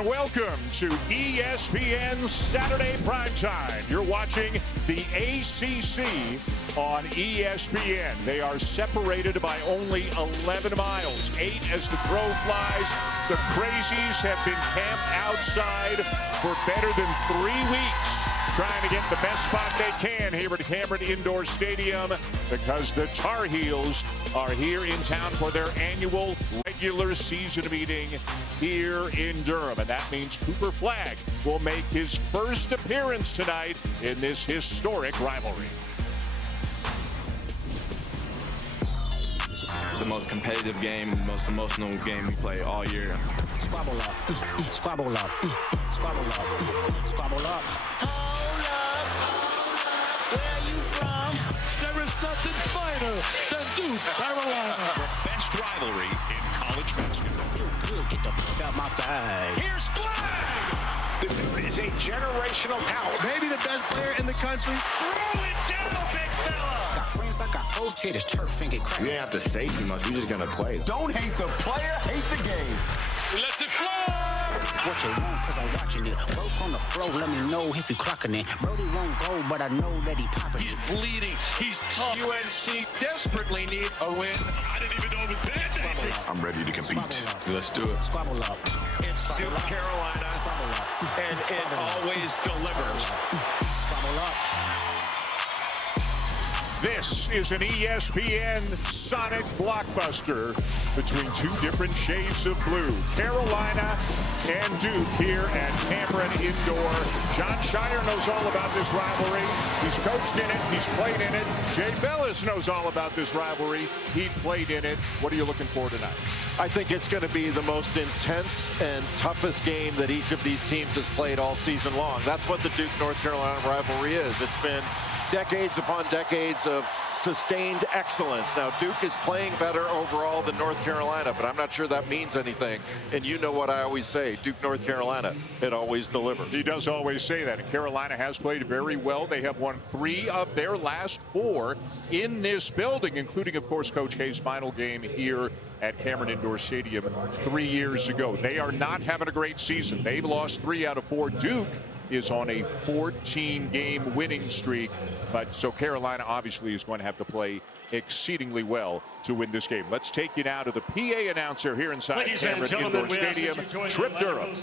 And welcome to ESPN Saturday Primetime. You're watching the ACC on ESPN. They are separated by only 11 miles, 8 as the crow flies. The Crazies have been camped outside for better than 3 weeks, trying to get the best spot they can here at Cameron Indoor Stadium, because the Tar Heels are here in town for their annual regular season meeting here in Durham. And that means Cooper Flagg will make his first appearance tonight in this historic rivalry. The most competitive game, most emotional game we play all year. Squabble up, squabble up, squabble up, squabble up. Hold up, where are you from? There is nothing finer than Duke, Carolina. The best rivalry in college basketball. Feel good, get the fuck out my face. Here's Flagg! The dude is a generational talent. Maybe the best player in the country. Throw it down, big fella! Got friends, I got foes, tear this turf and get cracked. You didn't have to say too much. You're just going to play. Don't hate the player, hate the game. He lets it fly! What you want, cause I'm watching it. Broke on the floor, let me know if you clocking it. Brody won't go, but I know that he popping He's it. bleeding. He's tough. UNC desperately need a win. I didn't even know it was that dangerous. I'm ready to compete. Squabble up, Let's do it. squabble up, It's squabble Duke, up, Carolina, squabble up, and it always delivers. squabble up. This is an ESPN Sonic blockbuster between two different shades of blue. Carolina and Duke here at Cameron Indoor. Jon Scheyer knows all about this rivalry. He's coached in it. He's played in it. Jay Bilas knows all about this rivalry. He played in it. What are you looking for tonight? I think it's going to be the most intense and toughest game that each of these teams has played all season long. That's what the Duke-North Carolina rivalry is. It's been decades upon decades of sustained excellence. Now, Duke is playing better overall than North Carolina, but I'm not sure that means anything. And you know what I always say, Duke, North Carolina, it always delivers. He does always say that. And Carolina has played very well. They have won 3 of their last 4 in this building, including, of course, Coach Hayes' final game here at Cameron Indoor Stadium 3 years ago. They are not having a great season. They've lost 3 out of 4. Duke is on a 14-game winning streak, but so Carolina obviously is going to have to play exceedingly well to win this game. Let's take you now to the PA announcer here inside Cameron Indoor Stadium, Trip Durham.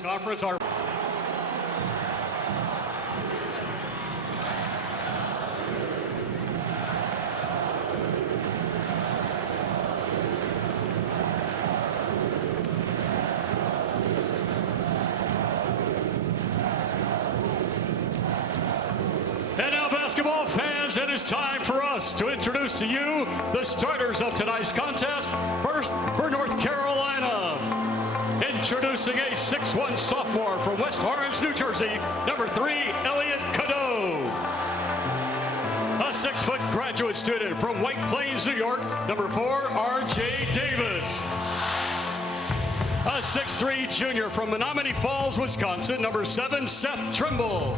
And now, basketball fans, it is time for us to introduce to you the starters of tonight's contest. First, for North Carolina, introducing a 6'1" sophomore from West Orange, New Jersey, number 3, Elliot Cadeau. A 6-foot graduate student from White Plains, New York, number 4, R.J. Davis. A 6'3" junior from Menominee Falls, Wisconsin, number 7, Seth Trimble.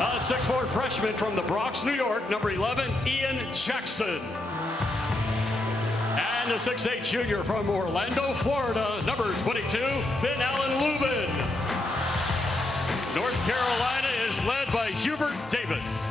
A 6'4" freshman from the Bronx, New York, number 11, Ian Jackson. And a 6'8" junior from Orlando, Florida, number 22, Ben Allen Lubin. North Carolina is led by Hubert Davis.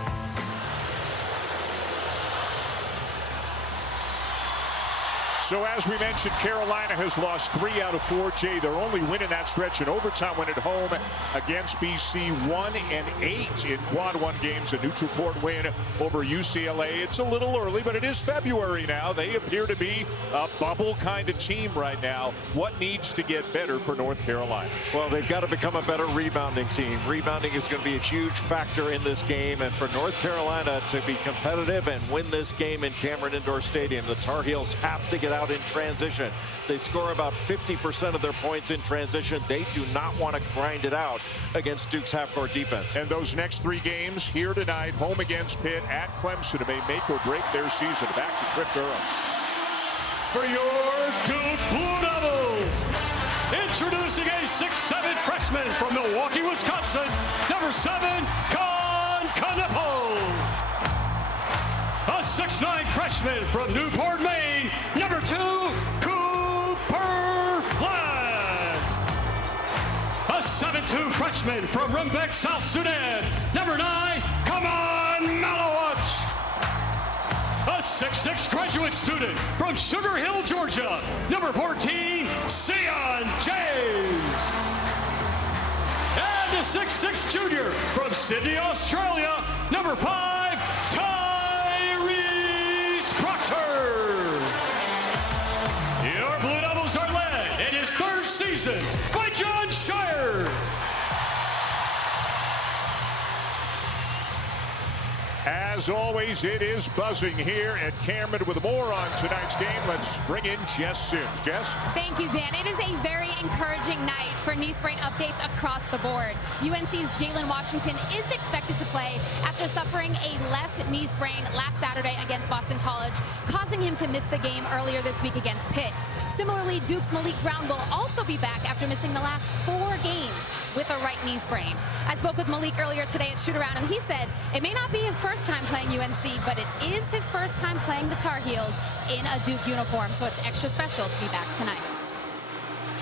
So as we mentioned, Carolina has lost 3 out of 4. Jay, their only win in that stretch in overtime win at home against BC, 1-8 in quad 1 games, a neutral court win over UCLA. It's a little early, but it is February now. They appear to be a bubble kind of team right now. What needs to get better for North Carolina? Well, they've got to become a better rebounding team. Rebounding is going to be a huge factor in this game, and for North Carolina to be competitive and win this game in Cameron Indoor Stadium, the Tar Heels have to get out in transition. They score about 50% of their points in transition. They do not want to grind it out against Duke's half-court defense. And those next 3 games here tonight, home against Pitt, at Clemson, may make or break their season. Back to Trip Durham. For your Duke Blue Devils, introducing a 6'7" freshman from Milwaukee, Wisconsin, number 7, Con Kneppel. A 6'9" freshman from Newport, Maine, number 2, Cooper Flagg. 6'2" freshman from Rumbek, South Sudan. Number 9, Kaman Malawach. A 6'6" graduate student from Sugar Hill, Georgia. Number 14, Sion James. And a 6'6" junior from Sydney, Australia. Number 5, Tyrese Proctor. Your Blue Devils are led in his 3rd season by John Shire. As always, it is buzzing here at Cameron. With more on tonight's game, let's bring in Jess Sims. Jess? Thank you, Dan. It is a very encouraging night for knee sprain updates across the board. UNC's Jalen Washington is expected to play after suffering a left knee sprain last Saturday against Boston College, causing him to miss the game earlier this week against Pitt. Similarly, Duke's Malik Brown will also be back after missing the last 4 games with a right knee sprain. I spoke with Malik earlier today at Shoot-Around, and he said it may not be his first time playing UNC, but it is his first time playing the Tar Heels in a Duke uniform, so it's extra special to be back tonight.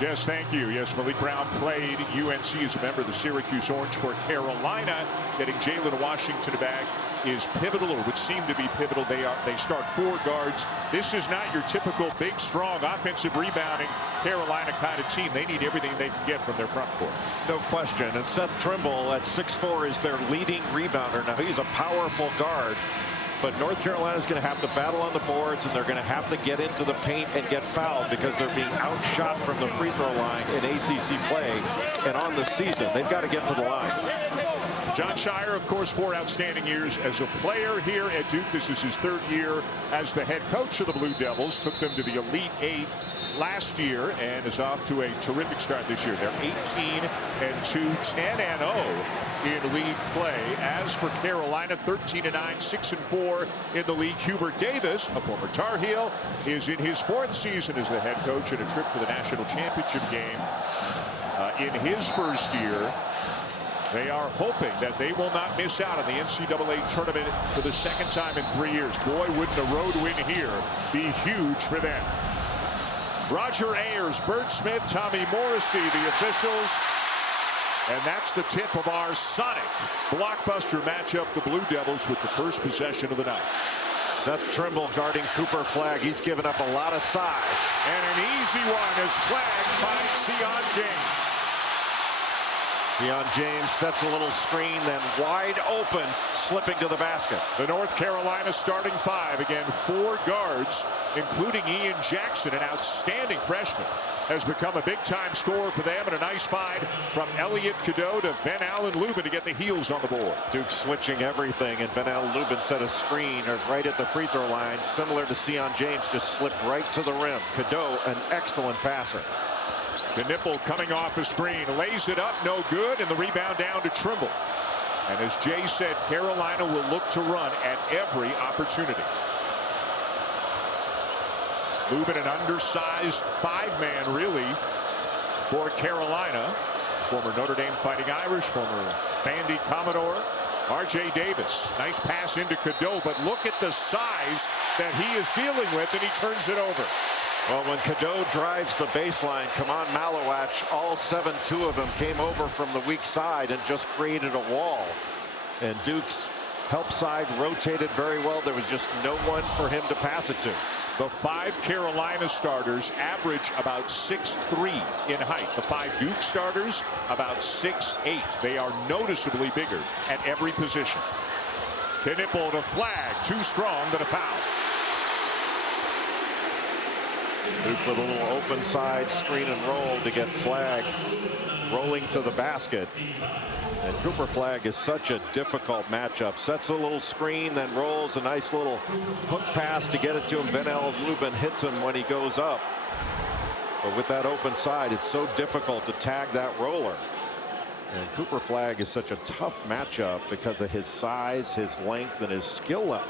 Jess, thank you. Yes, Malik Brown played UNC as a member of the Syracuse Orange for Carolina. Getting Jalen Washington back is pivotal, or would seem to be pivotal. They start 4 guards. This is not your typical big, strong, offensive rebounding Carolina kind of team. They need everything they can get from their front court. No question. And Seth Trimble at 6'4" is their leading rebounder. Now, he's a powerful guard, but North Carolina is going to have to battle on the boards, and they're going to have to get into the paint and get fouled because they're being outshot from the free throw line in ACC play. And on the season, they've got to get to the line. John Shire, of course, 4 outstanding years as a player here at Duke. This is his 3rd year as the head coach of the Blue Devils. Took them to the Elite 8 last year and is off to a terrific start this year. They're 18-2, 10-0 in league play. As for Carolina, 13-9, 6-4 in the league. Hubert Davis, a former Tar Heel, is in his 4th season as the head coach and a trip to the national championship game in his 1st year. They are hoping that they will not miss out on the NCAA tournament for the 2nd time in 3 years. Boy, wouldn't a road win here be huge for them. Roger Ayers, Bert Smith, Tommy Morrissey, the officials. And that's the tip of our sonic blockbuster matchup, the Blue Devils with the first possession of the night. Seth Trimble guarding Cooper Flagg. He's given up a lot of size. And an easy one as Flagg finds Sion James. Sion James sets a little screen, then wide open, slipping to the basket. The North Carolina starting 5, again 4 guards, including Ian Jackson, an outstanding freshman, has become a big-time scorer for them, and a nice find from Elliot Cadeau to Van Allen Lubin to get the Heels on the board. Duke switching everything, and Van Allen Lubin set a screen right at the free throw line, similar to Sion James, just slipped right to the rim. Cadeau, an excellent passer. The nipple coming off a screen, lays it up, no good, and the rebound down to Trimble. And as Jay said, Carolina will look to run at every opportunity. Lubin, an undersized 5-man really for Carolina. Former Notre Dame Fighting Irish, former Vandy Commodore. R.J. Davis, nice pass into Cadeau, but look at the size that he is dealing with, and he turns it over. Well, when Cadeau drives the baseline, Kaman Malawach, all 7-2 of them came over from the weak side and just created a wall. And Duke's help side rotated very well. There was just no one for him to pass it to. The 5 Carolina starters average about 6'3" in height. The 5 Duke starters about 6'8". They are noticeably bigger at every position. Knipple to Flagg, too strong, but a foul. Duke with a little open side screen and roll to get Flagg rolling to the basket. And Cooper Flagg is such a difficult matchup. Sets a little screen, then rolls a nice little hook pass to get it to him. Van Allen Lubin hits him when he goes up. But with that open side, it's so difficult to tag that roller. And Cooper Flagg is such a tough matchup because of his size, his length, and his skill level.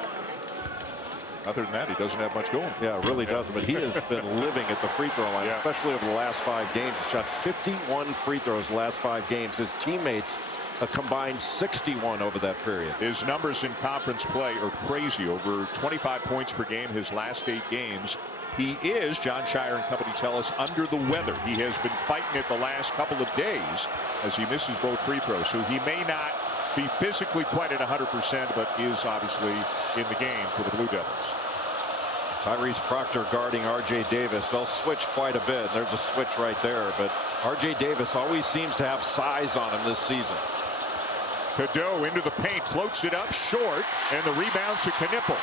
Other than that, he doesn't have much going. Yeah, really doesn't. But he has been living at the free throw line, especially over the last 5 games. He shot 51 free throws the last 5 games. His teammates a combined 61 over that period. His numbers in conference play are crazy. Over 25 points per game his last 8 games. He is, John Shire and company tell us, under the weather. He has been fighting it the last couple of days as he misses both free throws. So he may not be physically quite at 100%, but is obviously in the game for the Blue Devils. Tyrese Proctor guarding R.J. Davis. They'll switch quite a bit. There's a switch right there, but R.J. Davis always seems to have size on him this season. Cadeau into the paint, floats it up short, and the rebound to Knipple.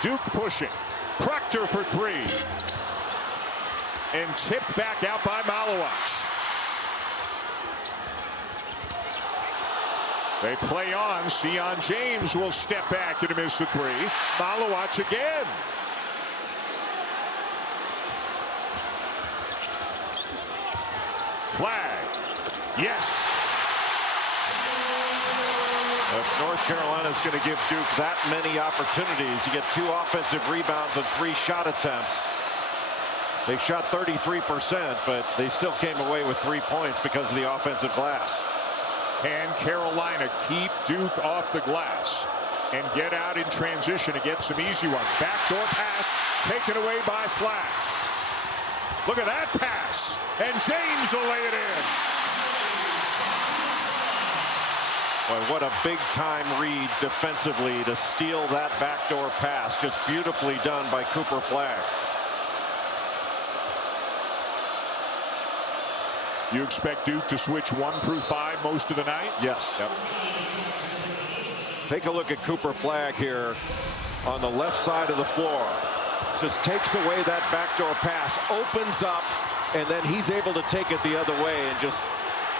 Duke pushing. Proctor for three. And tipped back out by Malowacz. They play on. Sion James will step back and miss the three. Malowacz again. Flag. Yes. If North Carolina is going to give Duke that many opportunities, you get 2 offensive rebounds and 3 shot attempts. They shot 33%, but they still came away with 3 points because of the offensive glass. Can Carolina keep Duke off the glass and get out in transition and get some easy ones? Backdoor pass taken away by Flag. Look at that pass, and James will lay it in. Boy, what a big-time read defensively to steal that backdoor pass. Just beautifully done by Cooper Flag. You expect Duke to switch 1 through 5 most of the night? Yes. Yep. Take a look at Cooper Flag here on the left side of the floor. Just takes away that backdoor pass, opens up, and then he's able to take it the other way and just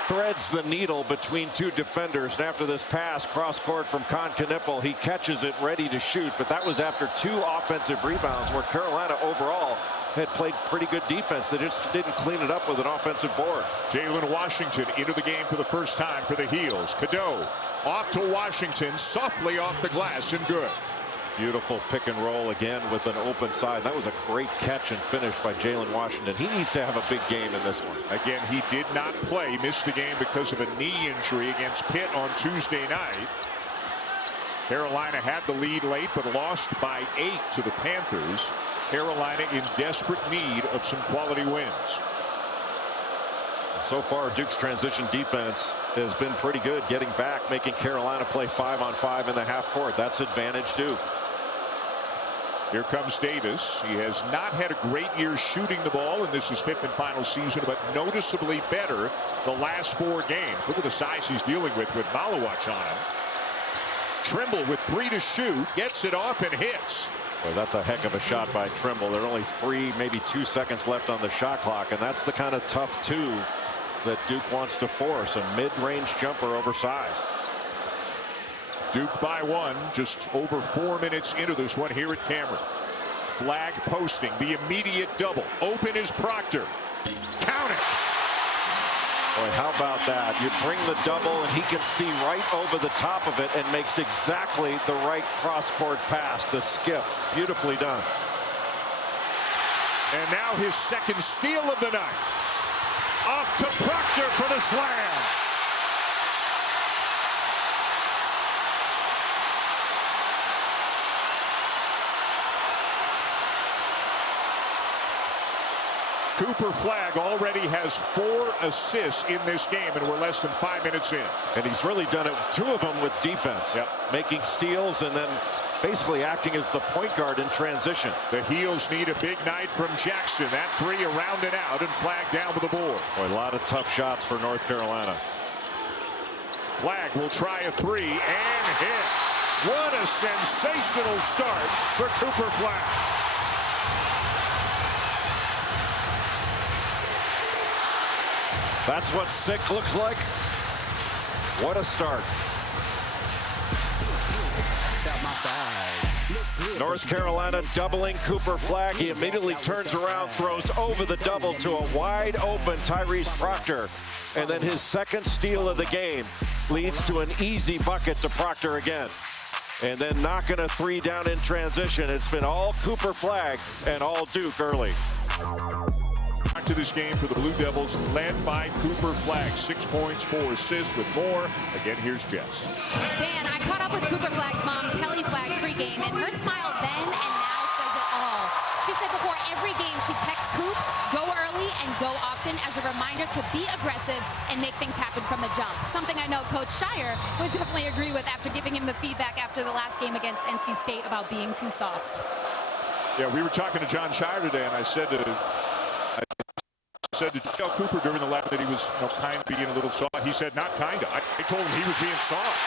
threads the needle between 2 defenders. And after this pass cross court from Con Knipple, he catches it ready to shoot. But that was after 2 offensive rebounds where Carolina overall had played pretty good defense. They just didn't clean it up with an offensive board. Jalen Washington into the game for the first time for the Heels. Cadeau off to Washington, softly off the glass and good. Beautiful pick and roll again with an open side. That was a great catch and finish by Jalen Washington. He needs to have a big game in this one. Again, he did not play, missed the game because of a knee injury against Pitt on Tuesday night. Carolina had the lead late but lost by 8 to the Panthers. Carolina in desperate need of some quality wins. So far, Duke's transition defense has been pretty good, getting back, making Carolina play 5-on-5 in the half court. That's advantage Duke. Here comes Davis. He has not had a great year shooting the ball, and this is 5th and final season, but noticeably better the last 4 games. Look at the size he's dealing with Malowacz on him. Trimble with 3 to shoot, gets it off and hits. Well, that's a heck of a shot by Trimble. There are only 3, maybe 2 seconds left on the shot clock, and that's the kind of tough 2 that Duke wants to force. A mid-range jumper oversized. Duke by 1, just over 4 minutes into this one here at Cameron. Flag posting, the immediate double. Open is Proctor. Count it. Boy, how about that? You bring the double, and he can see right over the top of it and makes exactly the right cross-court pass. The skip, beautifully done. And now his 2nd steal of the night. Off to Proctor for the slam. Cooper Flag already has 4 assists in this game, and we're less than 5 minutes in. And he's really done it, 2 of them with defense. Yep. Making steals and then basically acting as the point guard in transition. The Heels need a big night from Jackson. That 3 around and out, and Flag down with the board. Boy, a lot of tough shots for North Carolina. Flag will try a 3 and hit. What a sensational start for Cooper Flag. That's what sick looks like. What a start. North Carolina doubling Cooper Flag. He immediately turns around, throws over the double to a wide open Tyrese Proctor. And then his 2nd steal of the game leads to an easy bucket to Proctor again. And then knocking a 3 down in transition. It's been all Cooper Flag and all Duke early. Back to this game for the Blue Devils, led by Cooper Flag. 6 points, 4 assists with more. Again, here's Jess. Dan, I caught up with Cooper Flag's mom, Kelly Flag, pregame, and her smile then and now says it all. She hoop, go early and go often as a reminder to be aggressive and make things happen from the jump. Something I know Coach Scheyer would definitely agree with after giving him the feedback after the last game against NC State about being too soft. Yeah, we were talking to Jon Scheyer today, and I said to Dale Cooper during the lap that he was kind of being a little soft. He said, not kind of. I told him he was being soft.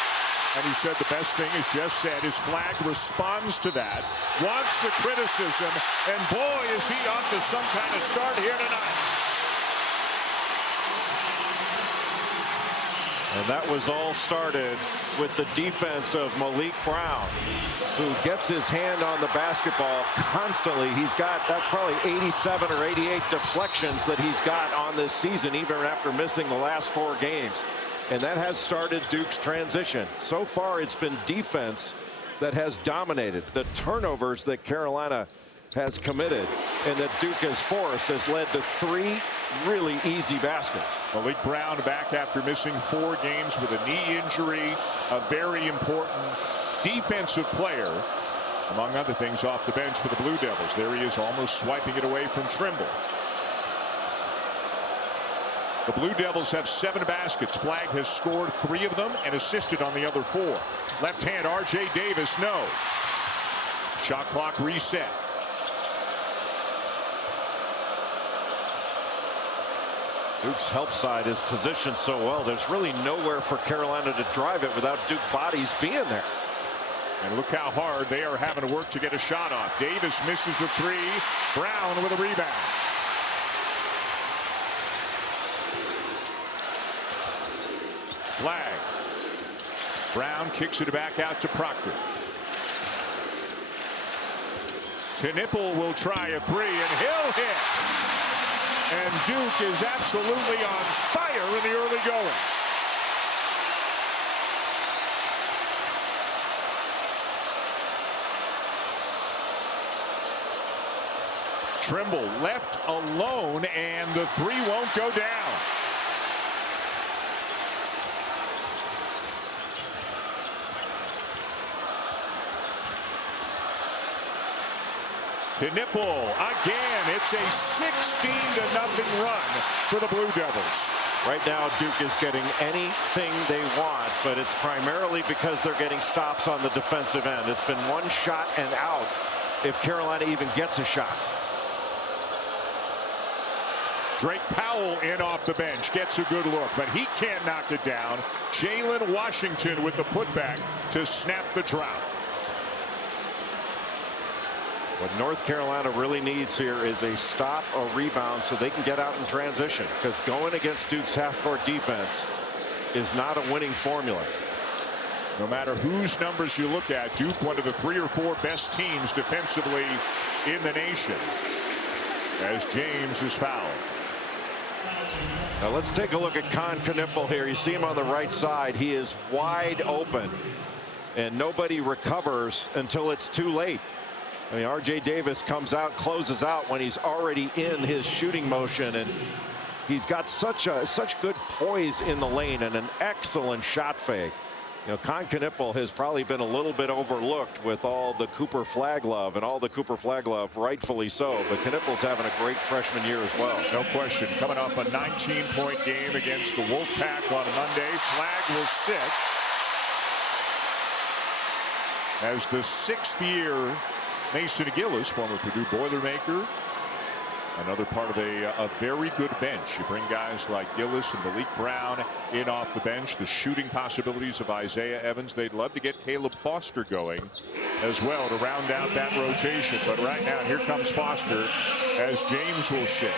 And he said the best thing, as Jess said, is Flagg responds to that, wants the criticism, and boy, is he off to some kind of start here tonight. And that was all started with the defense of Malik Brown, who gets his hand on the basketball constantly. He's got, that's probably 87 or 88 deflections that he's got on this season, even after missing the last 4 games. And that has started Duke's transition. So far, it's been defense that has dominated. The turnovers that Carolina has committed and that Duke has forced has led to 3 really easy baskets. Malik Brown back after missing 4 games with a knee injury, a very important defensive player, among other things, off the bench for the Blue Devils. There he is, almost swiping it away from Trimble. The Blue Devils have 7 baskets. Flagg has scored 3 of them and assisted on the other 4. Left hand, R.J. Davis, no. Shot clock reset. Duke's help side is positioned so well. There's really nowhere for Carolina to drive it without Duke bodies being there. And look how hard they are having to work to get a shot off. Davis misses the 3. Brown with a rebound. Flagg. Brown kicks it back out to Proctor. Knipple will try a 3 and he'll hit. And Duke is absolutely on fire in the early going. Trimble left alone and the 3 won't go down. Knipple again. It's a 16-0 run for the Blue Devils. Right now, Duke is getting anything they want, but it's primarily because they're getting stops on the defensive end. It's been 1 shot and out if Carolina even gets a shot. Drake Powell in off the bench, gets a good look, but he can't knock it down. Jalen Washington with the putback to snap the drought. What North Carolina really needs here is a stop or rebound so they can get out in transition, because going against Duke's half-court defense is not a winning formula. No matter whose numbers you look at, Duke one of the 3 or 4 best teams defensively in the nation, as James is fouled. Now let's take a look at Kon Knipple here. You see him on the right side. He is wide open, and nobody recovers until it's too late. I mean, R.J. Davis comes out, closes out when he's already in his shooting motion, and he's got such good poise in the lane and an excellent shot fake. You know, Kon Knipple has probably been a little bit overlooked with all the Cooper Flagg love, and all the Cooper Flagg love, rightfully so. But Knipple's having a great freshman year as well. No question. Coming off a 19-point game against the Wolfpack on Monday. Flagg will sit as the 6th-year Mason Gillis, former Purdue Boilermaker, another part of a very good bench. You bring guys like Gillis and Malik Brown in off the bench. The shooting possibilities of Isaiah Evans. They'd love to get Caleb Foster going as well to round out that rotation. But right now, here comes Foster as James will sit.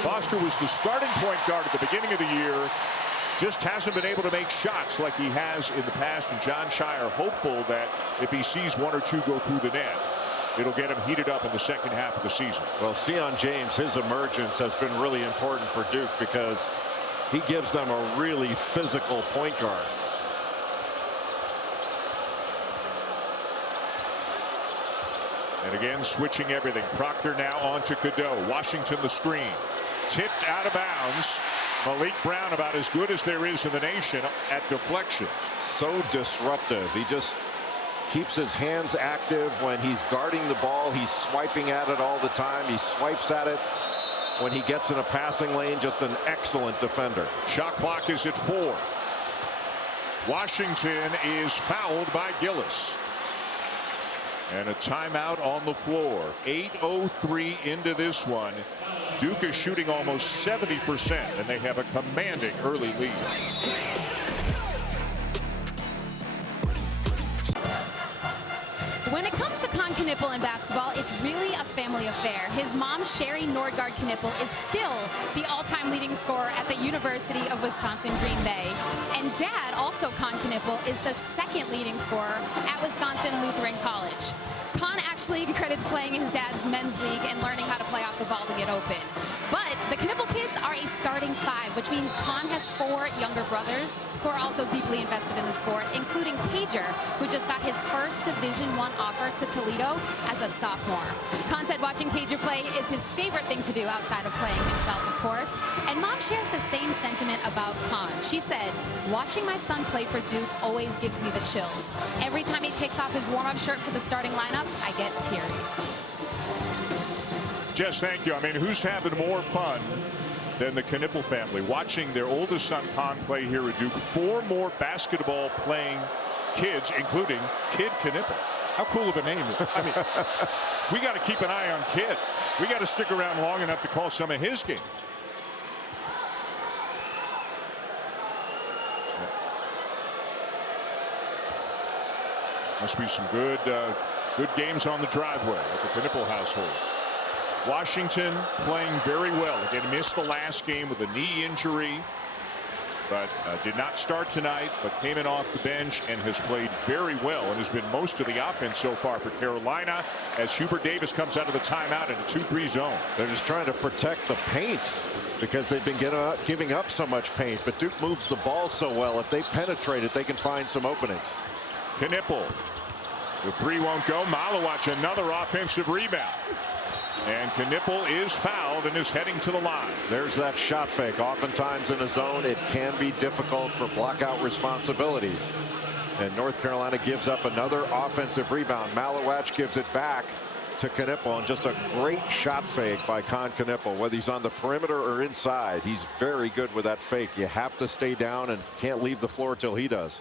Foster was the starting point guard at the beginning of the year. Just hasn't been able to make shots like he has in the past. And Jon Scheyer hopeful that if he sees 1 or 2 go through the net, it'll get him heated up in the second half of the season. Well, Sion James, his emergence has been really important for Duke because he gives them a really physical point guard. And again, switching everything. Proctor now on to Cadeau. Washington the screen. Tipped out of bounds. Malik Brown about as good as there is in the nation at deflections. So disruptive. He just keeps his hands active when he's guarding the ball. He's swiping at it all the time. He swipes at it when he gets in a passing lane. Just an excellent defender. Shot clock is at 4. Washington is fouled by Gillis. And a timeout on the floor. 8:03 into this one. Duke is shooting almost 70%, and they have a commanding early lead. When it comes to Con Knippel in basketball, it's really a family affair. His mom, Sherry Nordgaard Knippel, is still the all-time leading scorer at the University of Wisconsin-Green Bay. And dad, also Con Knippel, is the second leading scorer at Wisconsin Lutheran College. Con actually credits playing in his dad's men's league and learning how to play off the ball to get open. But the Knippel kids are a starting 5, which means Con has 4 younger brothers who are also deeply invested in the sport, including Pager, who just got his first Division I offer to Toledo as a sophomore. Con said watching Pager play is his favorite thing to do outside of playing himself, of course. And Mom shares the same sentiment about Con. She said, watching my son play for Duke always gives me the chills. Every time he takes off his warm-up shirt for the starting lineups, I get teary. Jess, thank you. I mean, who's having more fun than the Knippel family? Watching their oldest son, Con, play here at Duke. 4 more basketball-playing kids, including Kid Knippel. How cool of a name. I mean, we got to keep an eye on Kid. We got to stick around long enough to call some of his games. Must be some good games on the driveway at the Knippel household. Washington playing very well. Again, missed the last game with a knee injury, but did not start tonight, but came in off the bench and has played very well and has been most of the offense so far for Carolina as Hubert Davis comes out of the timeout in a 2-3 zone. They're just trying to protect the paint because they've been giving up so much paint, but Duke moves the ball so well. If they penetrate it, they can find some openings. Knippel. The 3 won't go. Malawach, another offensive rebound. And Knippel is fouled and is heading to the line. There's that shot fake. Oftentimes in a zone, it can be difficult for blockout responsibilities. And North Carolina gives up another offensive rebound. Malawach gives it back to Knippel, and just a great shot fake by Con Knippel. Whether he's on the perimeter or inside, he's very good with that fake. You have to stay down and can't leave the floor till he does.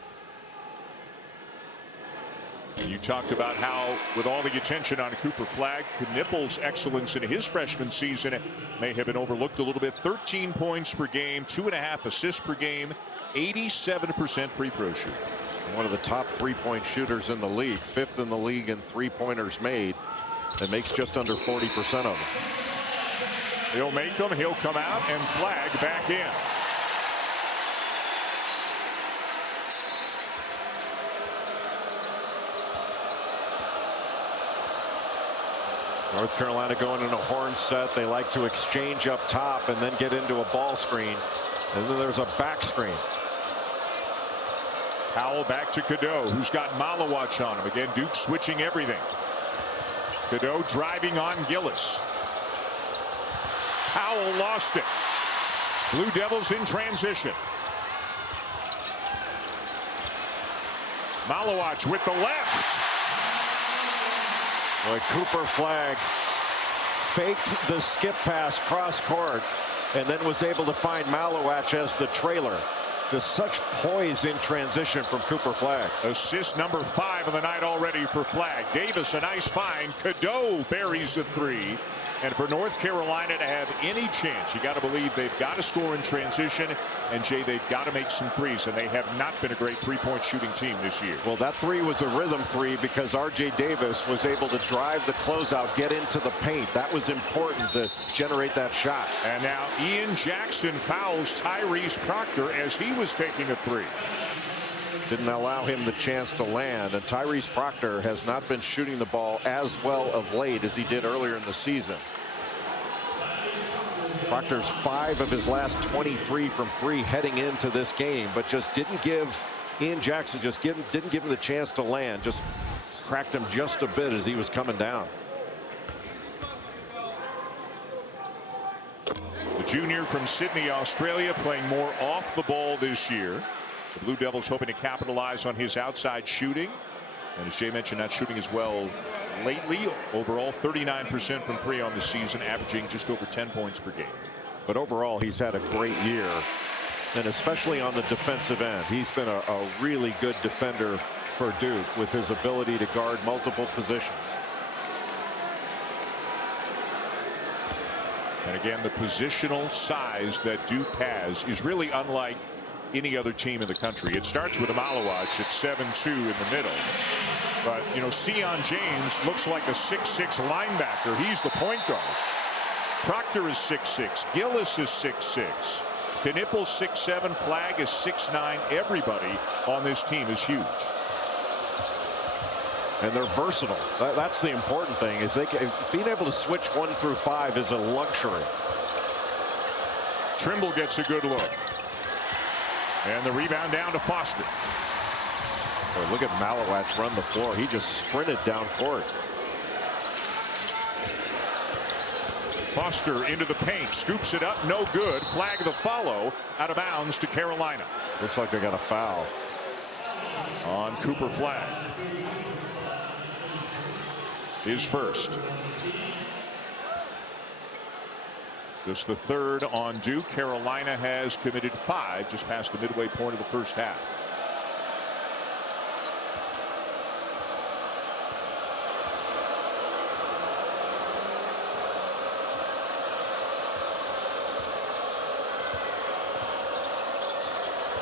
You talked about how, with all the attention on Cooper Flagg, Knippel's excellence in his freshman season may have been overlooked a little bit. 13 points per game, 2.5 assists per game, 87% free throw shooting. One of the top 3-point shooters in the league, 5th in the league in 3-pointers made, and makes just under 40% of them. He'll make them, he'll come out, and Flagg back in. North Carolina going in a horn set. They like to exchange up top and then get into a ball screen. And then there's a back screen. Powell back to Cadeau, who's got Malawach on him. Again, Duke switching everything. Cadeau driving on Gillis. Powell lost it. Blue Devils in transition. Malawach with the left. Boy, Cooper Flagg faked the skip pass cross court and then was able to find Malawach as the trailer. Just such poise in transition from Cooper Flagg. Assist number 5 of the night already for Flagg. Davis, a nice find. Cadeau buries the 3. And for North Carolina to have any chance, you got to believe they've got to score in transition. And Jay, they've got to make some threes, and they have not been a great 3-point shooting team this year. Well, that 3 was a rhythm 3 because R.J. Davis was able to drive the closeout, get into the paint. That was important to generate that shot. And now Ian Jackson fouls Tyrese Proctor as he was taking a 3. Didn't allow him the chance to land, and Tyrese Proctor has not been shooting the ball as well of late as he did earlier in the season. Proctor's 5 of his last 23 from 3 heading into this game, but just didn't give Ian Jackson, didn't give him the chance to land, just cracked him just a bit as he was coming down. The junior from Sydney, Australia, playing more off the ball this year. The Blue Devils hoping to capitalize on his outside shooting. And as Jay mentioned, not shooting as well lately. Overall, 39% from 3 on the season, averaging just over 10 points per game. But overall, he's had a great year, and especially on the defensive end. He's been a really good defender for Duke with his ability to guard multiple positions. And again, the positional size that Duke has is really unlike any other team in the country. It starts with Malawach at 7'2" in the middle. But, you know, Sion James looks like a 6'6" linebacker. He's the point guard. Proctor is 6'6". Gillis is 6'6". Knipple 6'7". Flagg is 6'9". Everybody on this team is huge. And they're versatile. That's the important thing, is being able to switch 1 through 5 is a luxury. Trimble gets a good look. And the rebound down to Foster. Boy, look at Malawach run the floor. He just sprinted down court. Foster into the paint, scoops it up, no good. Flag the follow, out of bounds to Carolina. Looks like they got a foul on Cooper Flagg. His first. Just the third on Duke. Carolina has committed 5 just past the midway point of the first half.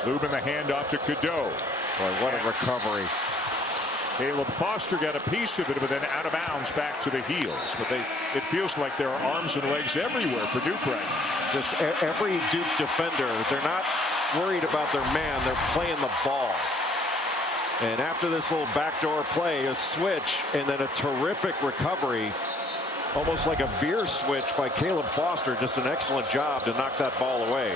Lubin the handoff to Cadeau. Boy, what a recovery. Caleb Foster got a piece of it, but then out of bounds back to the heels. But it feels like there are arms and legs everywhere for Duke right now. Just every Duke defender, they're not worried about their man, they're playing the ball. And after this little backdoor play, a switch and then a terrific recovery, almost like a veer switch by Caleb Foster. Just an excellent job to knock that ball away.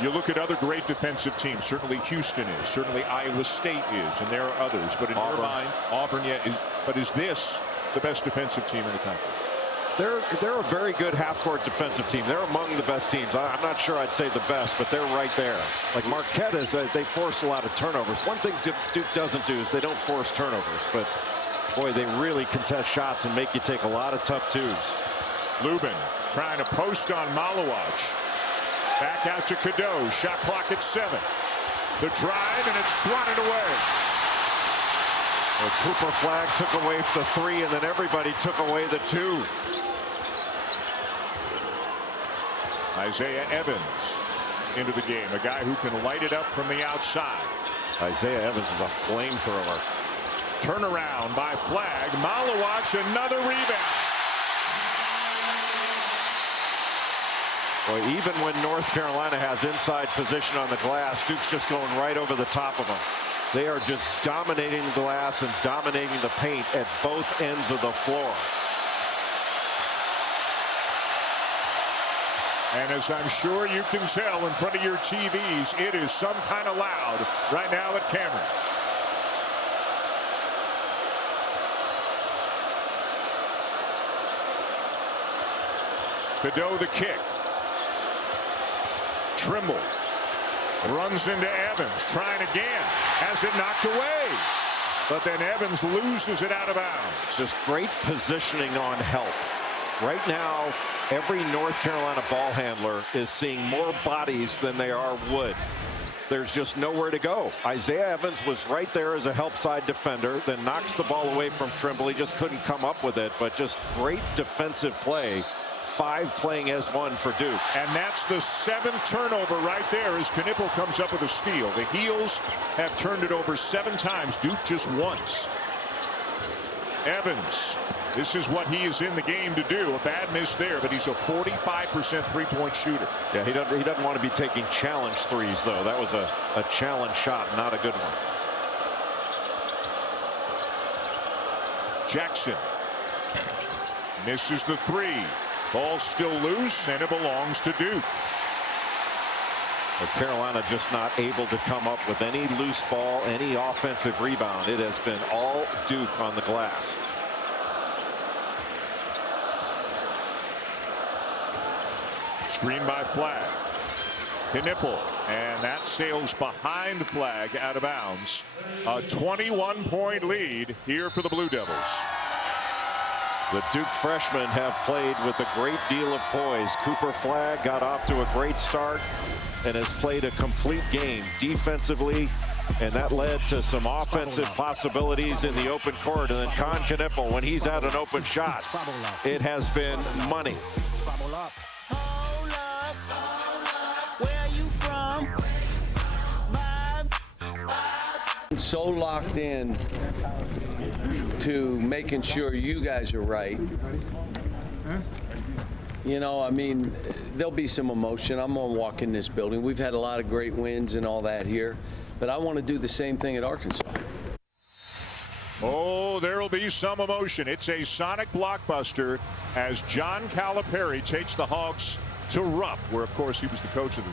You look at other great defensive teams. Certainly Houston is. Certainly Iowa State is. And there are others. But in your mind, Auburn, yeah, is. But is this the best defensive team in the country? They're a very good half-court defensive team. They're among the best teams. I'm not sure I'd say the best, but they're right there. Like Marquette is, they force a lot of turnovers. One thing Duke doesn't do is they don't force turnovers. But, boy, they really contest shots and make you take a lot of tough twos. Lubin trying to post on Malawach. Back out to Cadeau. Shot clock at 7. The drive, and it's swatted away. Well, Cooper Flagg took away the 3, and then everybody took away the 2. Isaiah Evans into the game. A guy who can light it up from the outside. Isaiah Evans is a flamethrower. Turnaround by Flagg. Malawach, another rebound. Boy, even when North Carolina has inside position on the glass, Duke's just going right over the top of them. They are just dominating the glass and dominating the paint at both ends of the floor. And as I'm sure you can tell in front of your TVs, it is some kind of loud right now at Cameron. Cadeau the kick. Trimble runs into Evans, trying again, has it knocked away, but then Evans loses it out of bounds. Just great positioning on help. Right now, every North Carolina ball handler is seeing more bodies than they are wood. There's just nowhere to go. Isaiah Evans was right there as a help side defender, then knocks the ball away from Trimble. He just couldn't come up with it, but just great defensive play. 5 playing as 1 for Duke. And that's the 7th turnover right there as Knipple comes up with a steal. The Heels have turned it over 7 times. Duke just once. Evans, this is what he is in the game to do. A bad miss there, but he's a 45% three-point shooter. Yeah, he doesn't want to be taking challenge threes, though. That was a challenge shot, not a good one. Jackson misses the 3. Ball still loose, and it belongs to Duke. But Carolina just not able to come up with any loose ball, any offensive rebound. It has been all Duke on the glass. Screen by Flagg. Knipple And that sails behind the flag out of bounds. A 21-point lead here for the Blue Devils. The Duke freshmen have played with a great deal of poise. Cooper Flagg got off to a great start and has played a complete game defensively, and that led to some offensive possibilities in the open court. And then Con Knippel, when he's had an open shot, it has been money. So locked in to making sure you guys are right. You know, I mean, there'll be some emotion. I'm going to walk in this building. We've had a lot of great wins and all that here, but I want to do the same thing at Arkansas. Oh, there will be some emotion. It's a sonic blockbuster as John Calipari takes the Hogs to Rupp, where, of course, he was the coach of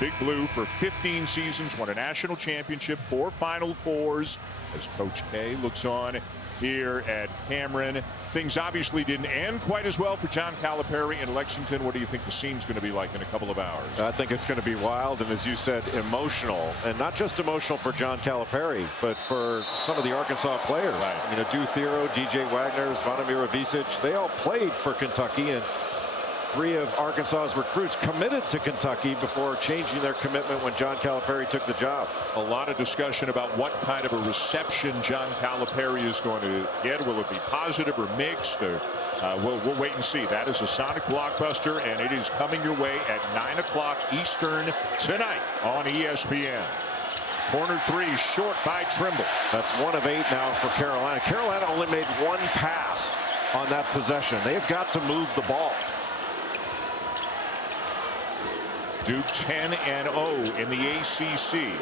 Big Blue for 15 seasons, won a national championship, 4 Final Fours, as Coach K looks on here at Cameron. Things obviously didn't end quite as well for John Calipari in Lexington. What do you think the scene's going to be like in a couple of hours? I think it's going to be wild, and as you said, emotional. And not just emotional for John Calipari, but for some of the Arkansas players. Right. You know, Due Thero, DJ Wagner, Zvonimir Ivisic, they all played for Kentucky, and 3 of Arkansas's recruits committed to Kentucky before changing their commitment when John Calipari took the job. A lot of discussion about what kind of a reception John Calipari is going to get. Will it be positive or mixed? Or, we'll wait and see. That is a sonic blockbuster, and it is coming your way at 9 o'clock Eastern tonight on ESPN. Corner 3 short by Trimble. That's 1 of 8 now for Carolina. Carolina only made 1 pass on that possession. They've got to move the ball. Duke 10-0 in the ACC.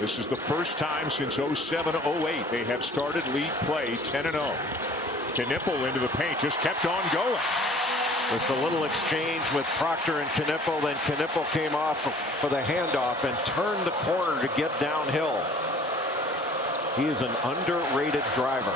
This is the first time since 07-08 they have started league play 10-0. Knippel into the paint, just kept on going. With the little exchange with Proctor and Knippel, then Knippel came off for the handoff and turned the corner to get downhill. He is an underrated driver.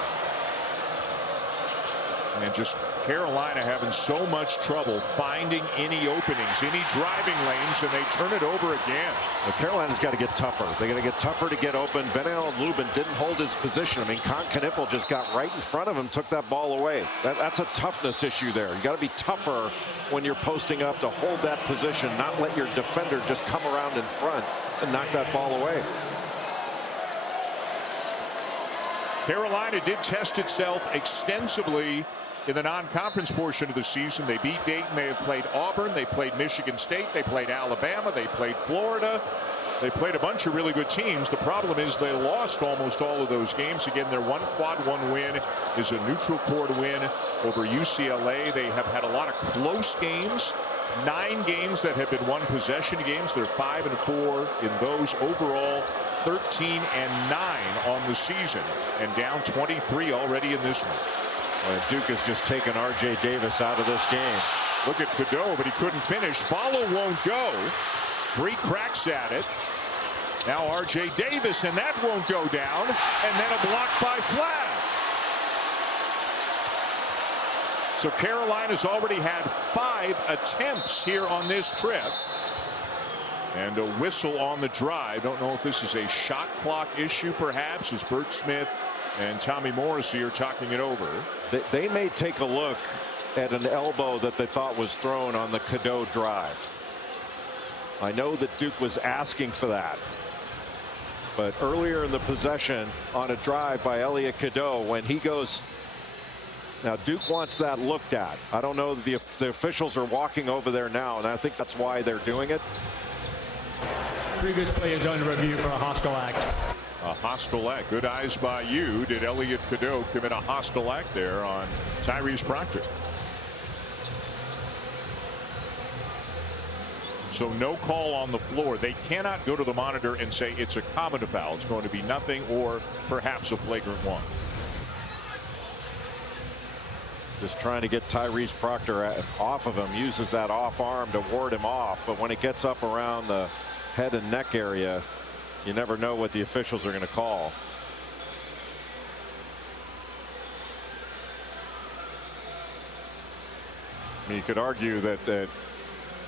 And just Carolina having so much trouble finding any openings, any driving lanes, and they turn it over again. Well, Carolina's got to get tougher. They got to get tougher to get open. Venell Lubin didn't hold his position. I mean, Con Knippel just got right in front of him, took that ball away. That's a toughness issue there. You got to be tougher when you're posting up to hold that position, not let your defender just come around in front and knock that ball away. Carolina did test itself extensively in the non-conference portion of the season. They beat Dayton. They have played Auburn. They played Michigan State. They played Alabama. They played Florida. They played a bunch of really good teams. The problem is they lost almost all of those games. Again, their one quad one win is a neutral court win over UCLA. They have had a lot of close games. 9 games that have been one possession games. They're 5-4 in those. Overall 13-9 on the season, and down 23 already in this one. Well, Duke has just taken R.J. Davis out of this game. Look at Cadeau, but he couldn't finish. Follow won't go. 3 cracks at it. Now R.J. Davis, and that won't go down. And then a block by Flagg. So Carolina's already had 5 attempts here on this trip. And a whistle on the drive. Don't know if this is a shot clock issue, perhaps, as Bert Smith and Tommy Morrissey are talking it over. They may take a look at an elbow that they thought was thrown on the Cadeau drive. I know that Duke was asking for that. But earlier in the possession on a drive by Elliot Cadeau, when he goes. Now Duke wants that looked at. I don't know that the officials are walking over there now, and I think that's why they're doing it. Previous play is under review for a hostile act. A hostile act. Good eyes by you. Did Elliot Cadeau commit a hostile act there on Tyrese Proctor? So no call on the floor. They cannot go to the monitor and say it's a common foul. It's going to be nothing or perhaps a flagrant one. Just trying to get Tyrese Proctor off of him. Uses that off arm to ward him off. But when it gets up around the head and neck area, you never know what the officials are going to call. I mean, you could argue that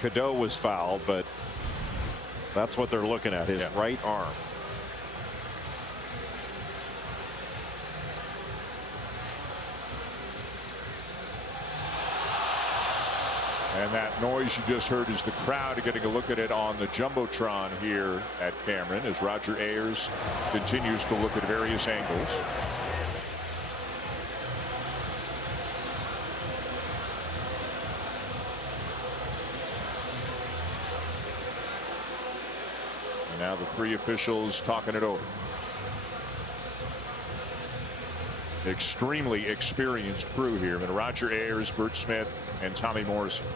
Cadeau was fouled, but that's what they're looking at, his right arm. And that noise you just heard is the crowd getting a look at it on the Jumbotron here at Cameron as Roger Ayers continues to look at various angles. And now the three officials talking it over. Extremely experienced crew here. And Roger Ayers, Bert Smith, and Tommy Morrison.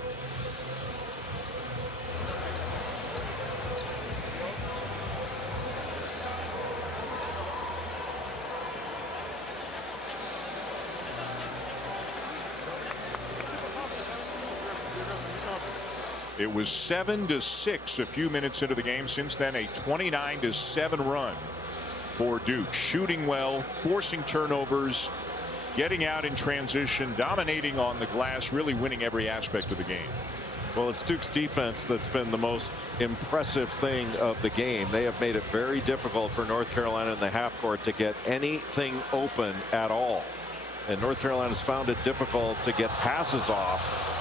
It was 7-6 a few minutes into the game. Since then, a 29-7 run for Duke. Shooting well, forcing turnovers, getting out in transition, dominating on the glass, really winning every aspect of the game. Well, it's Duke's defense that's been the most impressive thing of the game. They have made it very difficult for North Carolina in the half court to get anything open at all. And North Carolina's found it difficult to get passes off,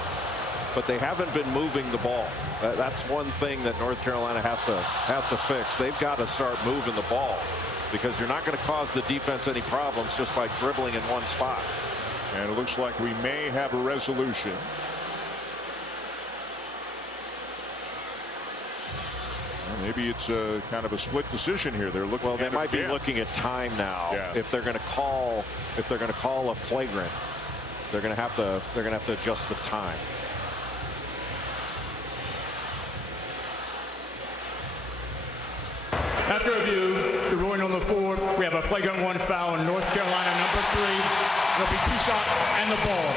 but they haven't been moving the ball. That's one thing that North Carolina has to fix. They've got to start moving the ball, because you're not going to cause the defense any problems just by dribbling in one spot. And it looks like we may have a resolution. Well, maybe it's a kind of a split decision here. They're looking. Well, they might be looking at time now. If they're going to call a flagrant, they're going to have to adjust the time. After review, the ruling on the floor, we have a flagrant 1 foul in North Carolina, number 3. There'll be 2 shots and the ball.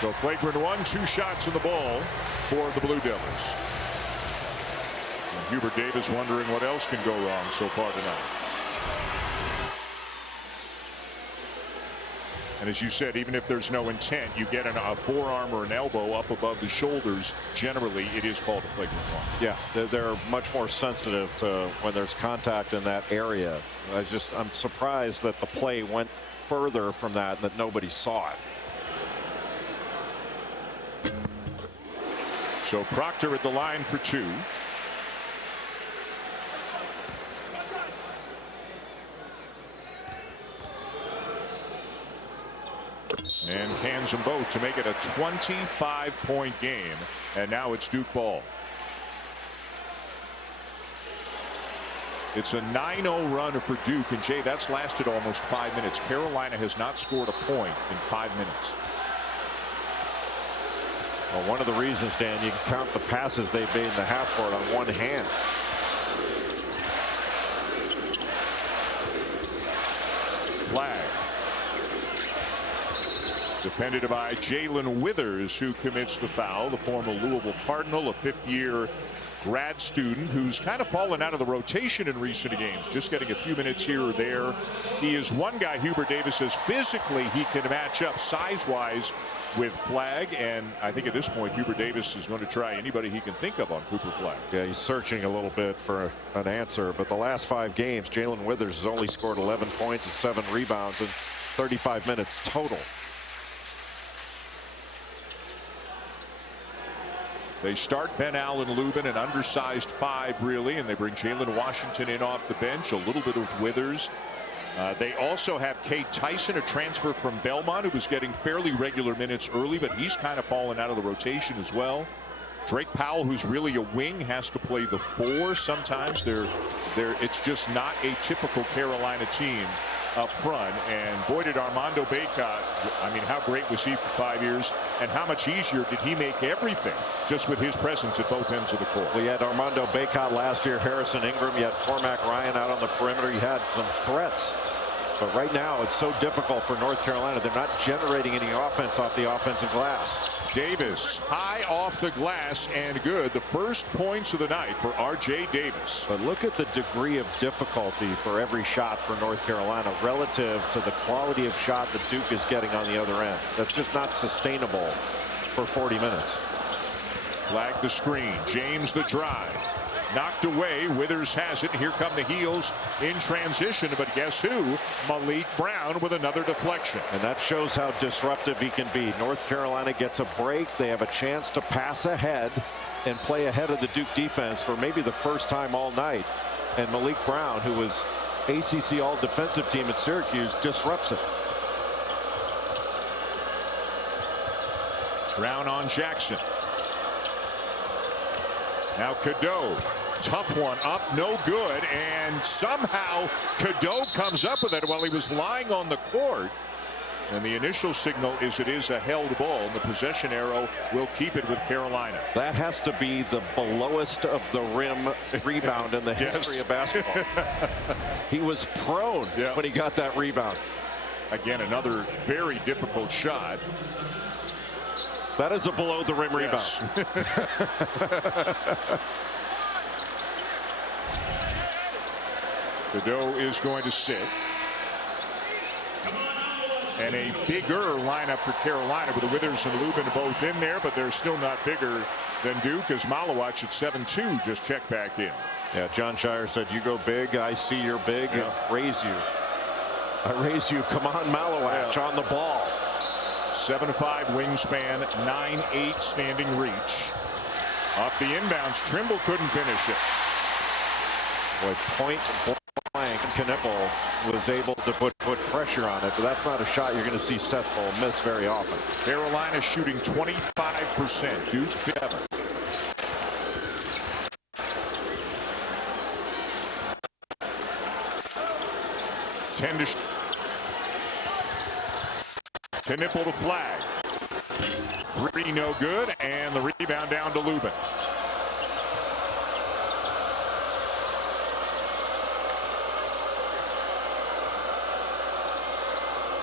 So flagrant 1, 2 shots in the ball for the Blue Devils. And Hubert Davis wondering what else can go wrong so far tonight. And as you said, even if there's no intent, you get a forearm or an elbow up above the shoulders, generally it is called a flagrant 1. Yeah, they're much more sensitive to when there's contact in that area. I'm surprised that the play went further from that and that nobody saw it. So Proctor at the line for 2. And cans them both to make it a 25-point game. And now it's Duke ball. It's a 9-0 run for Duke. And Jay, that's lasted almost 5 minutes. Carolina has not scored a point in 5 minutes. Well, one of the reasons, Dan, you can count the passes they've made in the half court on one hand. Flag. Defended by Jalen Withers, who commits the foul. The former Louisville Cardinal, a 5th-year grad student who's kind of fallen out of the rotation in recent games, just getting a few minutes here or there. He is one guy Hubert Davis says physically he can match up size-wise with Flag, and I think at this point Hubert Davis is going to try anybody he can think of on Cooper Flag. Yeah, he's searching a little bit for an answer, but the last 5 games Jalen Withers has only scored 11 points and 7 rebounds in 35 minutes total. They start Ben Allen Lubin, an undersized 5 really, and they bring Jalen Washington in off the bench, a little bit of Withers. They also have Cade Tyson, a transfer from Belmont, who was getting fairly regular minutes early, but he's kind of fallen out of the rotation as well. Drake Powell, who's really a wing, has to play the 4 sometimes. It's just not a typical Carolina team up front. And boy, did Armando Bacot, I mean, how great was he for 5 years, and how much easier did he make everything just with his presence at both ends of the court. We had Armando Bacot last year, Harrison Ingram, you had Cormac Ryan out on the perimeter, you had some threats. But right now it's so difficult for North Carolina. They're not generating any offense off the offensive glass. Davis high off the glass and good. The first points of the night for R.J. Davis. But look at the degree of difficulty for every shot for North Carolina relative to the quality of shot that Duke is getting on the other end. That's just not sustainable for 40 minutes. Flag the screen. James the drive. Knocked away. Withers has it. Here come the Heels in transition. But guess who? Malik Brown with another deflection. And that shows how disruptive he can be. North Carolina gets a break. They have a chance to pass ahead and play ahead of the Duke defense for maybe the first time all night. And Malik Brown, who was ACC all-defensive team at Syracuse, disrupts it. Brown on Jackson. Now Cadeau. Tough one up, no good, and somehow Cadeau comes up with it while he was lying on the court. And the initial signal is it is a held ball, and the possession arrow will keep it with Carolina. That has to be the lowest of the rim rebound in the history of basketball. He was prone when he got that rebound. Again, another very difficult shot. That is a below the rim rebound. Cadeau is going to sit. And a bigger lineup for Carolina with the Withers and Lubin both in there, but they're still not bigger than Duke, as Malawach at 7'2" just checked back in. Yeah, John Shire said, you go big, I see you're big, and raise you. I raise you. Come on, Malawach on the ball. 7'5" wingspan, 9'8" standing reach. Off the inbounds, Trimble couldn't finish it. Boy, point blank, Knipple was able to put pressure on it, but that's not a shot you're going to see Seth Bull miss very often. Carolina shooting 25%. Duke 7. Knipple to flag. 3 no good, and the rebound down to Lubin.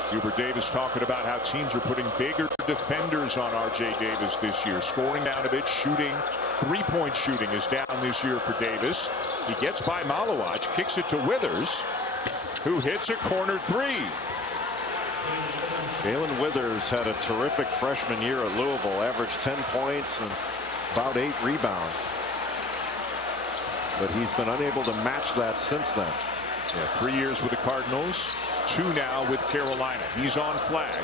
Hubert Davis talking about how teams are putting bigger defenders on R.J. Davis this year. Scoring down a bit, shooting. 3-point shooting is down this year for Davis. He gets by Malawach, kicks it to Withers, who hits a corner 3. Jalen Withers had a terrific freshman year at Louisville, averaged 10 points and about 8 rebounds. But he's been unable to match that since then. Yeah, 3 years with the Cardinals, 2 now with Carolina. He's on flag.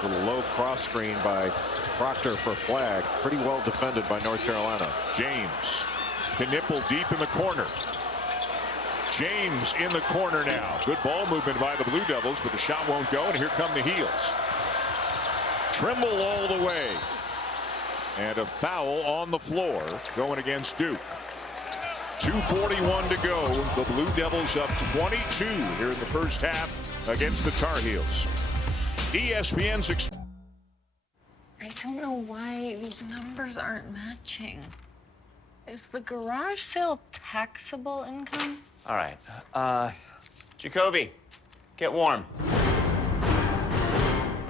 A little low cross screen by Proctor for flag. Pretty well defended by North Carolina. James. Knipple deep in the corner. James in the corner now. Good ball movement by the Blue Devils, but the shot won't go, and here come the Heels. Trimble all the way. And a foul on the floor going against Duke. 2:41 to go. The Blue Devils up 22 here in the first half against the Tar Heels. ESPN's. I don't know why these numbers aren't matching. Is the garage sale taxable income? All right. Jacoby, get warm.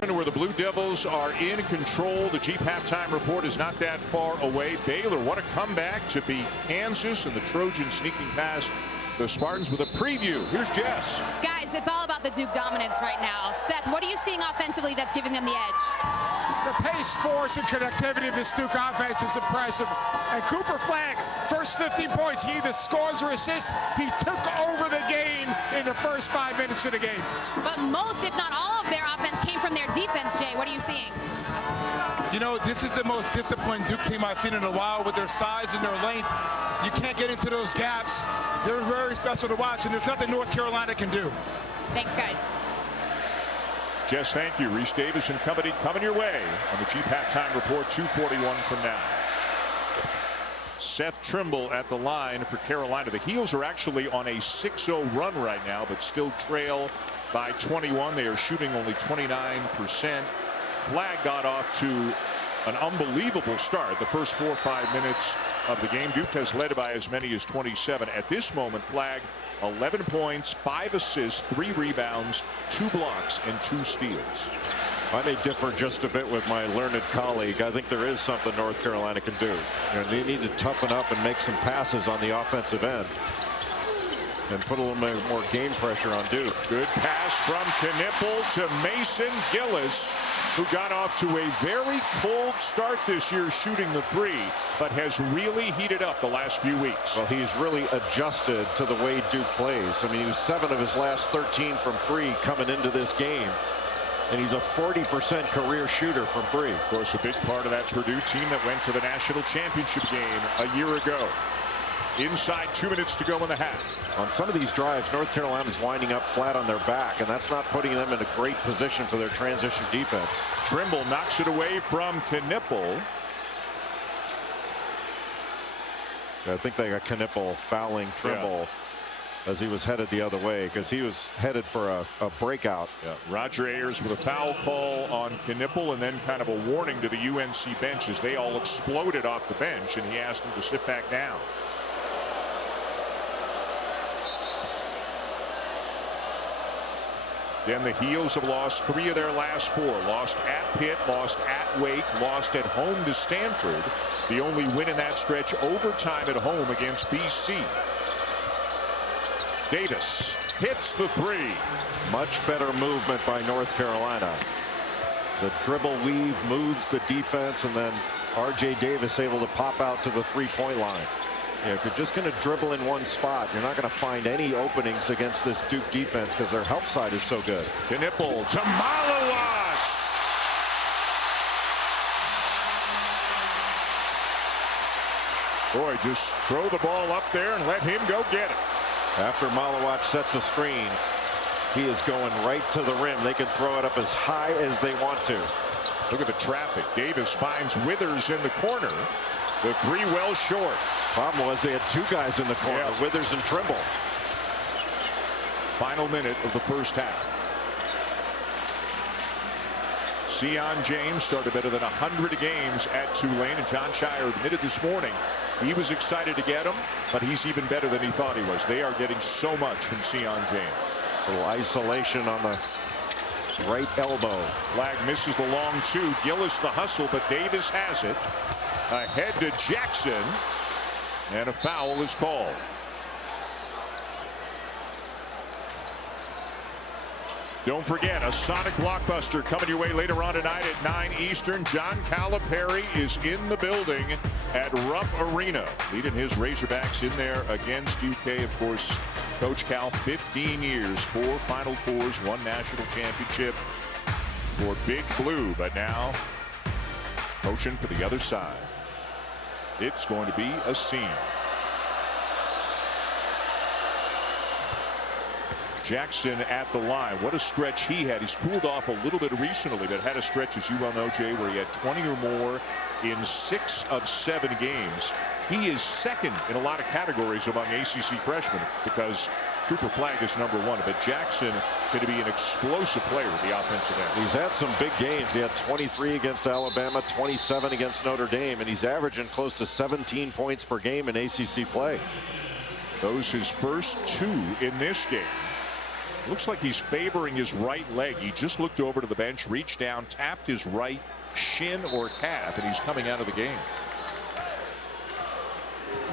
Where the Blue Devils are in control. The Jeep halftime report is not that far away. Baylor, what a comeback to beat Kansas, and the Trojans sneaking past the Spartans with a preview. Here's Jess. Guys, it's all about the Duke dominance right now. Seth, what are you seeing offensively that's giving them the edge? The pace, force, and connectivity of this Duke offense is impressive. And Cooper Flagg, first 15 points, he either scores or assists. He took over the game in the first 5 minutes of the game. But most, if not all, of their offense came from their defense, Jay. What are you seeing? You know, this is the most disciplined Duke team I've seen in a while with their size and their length. You can't get into those gaps. They're very special to watch, and there's nothing North Carolina can do. Thanks, guys. Jess, thank you. Reese Davis and company coming your way on the Jeep halftime report. 2:41 from now. Seth Trimble at the line for Carolina. The Heels are actually on a 6-0 run right now, but still trail by 21. They are shooting only 29%. Flagg got off to an unbelievable start the first 4 or 5 minutes of the game. Duke has led by as many as 27. At this moment, Flagg 11 points, 5 assists, 3 rebounds, 2 blocks, and 2 steals. I may differ just a bit with my learned colleague. I think there is something North Carolina can do. You know, they need to toughen up and make some passes on the offensive end. and put a little bit more game pressure on Duke. Good pass from Knipple to Mason Gillis, who got off to a very cold start this year shooting the three, but has really heated up the last few weeks. Well, he's really adjusted to the way Duke plays. I mean, he was 7 of his last 13 from 3 coming into this game. And he's a 40% career shooter from 3. Of course, a big part of that Purdue team that went to the national championship game a year ago. Inside 2 minutes to go in the half. On some of these drives, North Carolina's winding up flat on their back, and that's not putting them in a great position for their transition defense. Trimble knocks it away from Knipple. I think they got Knipple fouling Trimble as he was headed the other way, because he was headed for a breakout. Roger Ayers with a foul call on Knipple, and then kind of a warning to the UNC bench as they all exploded off the bench, and he asked them to sit back down. Then the Heels have lost 3 of their last 4. Lost at Pitt, lost at Wake, lost at home to Stanford. The only win in that stretch overtime at home against BC. Davis hits the 3. Much better movement by North Carolina. The dribble weave moves the defense, and then R.J. Davis able to pop out to the 3-point line. Yeah, if you're just going to dribble in one spot, you're not going to find any openings against this Duke defense because their help side is so good. Knipple to Malowacz. Boy, just throw the ball up there and let him go get it. After Malowacz sets a screen, he is going right to the rim. They can throw it up as high as they want to. Look at the traffic. Davis finds Withers in the corner. The 3 well short. Problem was they had 2 guys in the corner, Withers and Trimble. Final minute of the first half. Sion James started better than 100 games at Tulane, and Jon Scheyer admitted this morning he was excited to get him, but he's even better than he thought he was. They are getting so much from Sion James. A little isolation on the right elbow. Flag misses the long 2. Gillis the hustle, but Davis has it. Ahead to Jackson, and a foul is called. Don't forget, a Sonic blockbuster coming your way later on tonight at 9 Eastern. John Calipari is in the building at Rupp Arena, leading his Razorbacks in there against UK. Of course, Coach Cal, 15 years, 4 Final Fours, 1 national championship for Big Blue, but now coaching for the other side. It's going to be a scene. Jackson at the line. What a stretch he had. He's cooled off a little bit recently, but had a stretch, as you well know, Jay, where he had 20 or more in 6 of 7 games. He is second in a lot of categories among ACC freshmen because Cooper Flagg is number 1. But Jackson going to be an explosive player at the offensive end. He's had some big games. He had 23 against Alabama, 27 against Notre Dame, and he's averaging close to 17 points per game in ACC play. Those his first 2 in this game. Looks like he's favoring his right leg. He just looked over to the bench, reached down, tapped his right shin or calf, and he's coming out of the game.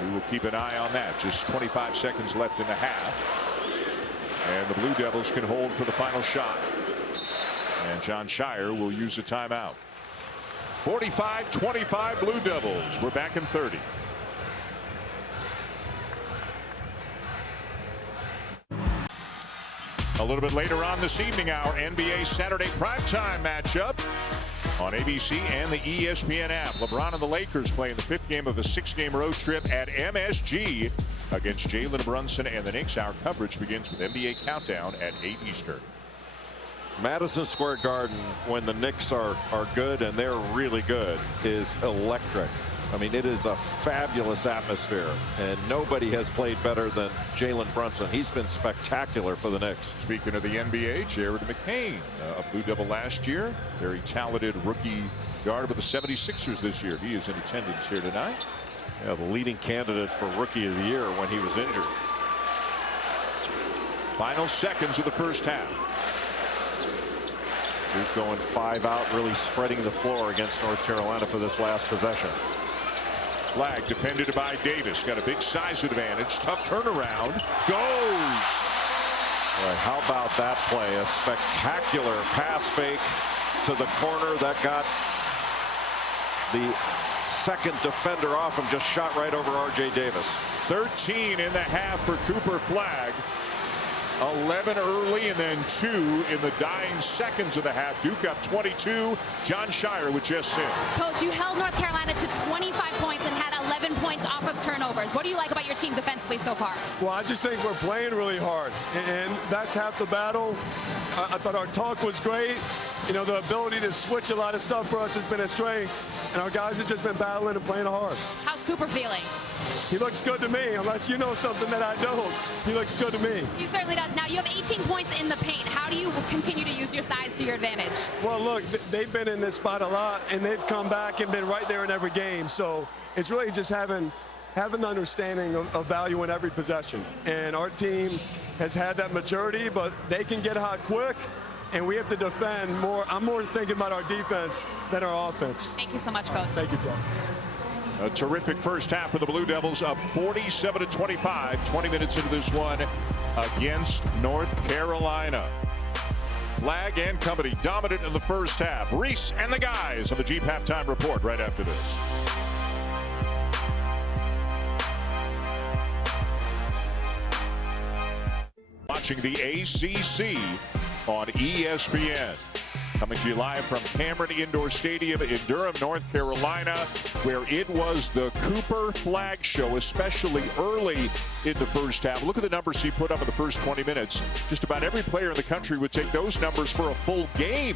We will keep an eye on that. Just 25 seconds left in the half. And the Blue Devils can hold for the final shot. And Jon Scheyer will use a timeout. 45-25 Blue Devils. We're back in 30. A little bit later on this evening, our NBA Saturday primetime matchup on ABC and the ESPN app. LeBron and the Lakers playing the 5th game of a 6-game road trip at MSG against Jalen Brunson and the Knicks. Our coverage begins with NBA Countdown at 8 Eastern. Madison Square Garden, when the Knicks are good, and they're really good, is electric. I mean, it is a fabulous atmosphere, and nobody has played better than Jalen Brunson. He's been spectacular for the Knicks. Speaking of the NBA, Jared McCain, a Blue Devil last year, very talented rookie guard with the 76ers this year. He is in attendance here tonight. Yeah, the leading candidate for Rookie of the Year when he was injured. Final seconds of the first half. Duke going 5 out, really spreading the floor against North Carolina for this last possession. Flag defended by Davis. Got a big size advantage. Tough turnaround. Goes. Boy, how about that play? A spectacular pass fake to the corner that got the second defender off him, just shot right over R.J. Davis. 13 in the half for Cooper Flag. 11 early and then 2 in the dying seconds of the half. Duke up 22. John Shire with just Sims. Coach, you held North Carolina to 25 points and had 11 points off of turnovers. What do you like about your team defensively so far? Well, I just think we're playing really hard, and that's half the battle. I thought our talk was great. You know, the ability to switch a lot of stuff for us has been a strength, and our guys have just been battling and playing hard. How's Cooper feeling? He looks good to me, unless you know something that I don't. He looks good to me. He certainly does. Now, you have 18 points in the paint. How do you continue to use your size to your advantage? Well, look, they've been in this spot a lot, and they've come back and been right there in every game. So it's really just having the understanding of value in every possession. And our team has had that maturity, but they can get hot quick, and we have to defend more. I'm more thinking about our defense than our offense. Thank you so much, Coach. Thank you, John. A terrific first half for the Blue Devils, up 47-25. 20 minutes into this one against North Carolina. Flag and company dominant in the first half. Reese and the guys on the Jeep Halftime Report right after this. Watching the ACC on ESPN. Coming to you live from Cameron Indoor Stadium in Durham, North Carolina, where it was the Cooper Flag show, especially early in the first half. Look at the numbers he put up in the first 20 minutes. Just about every player in the country would take those numbers for a full game.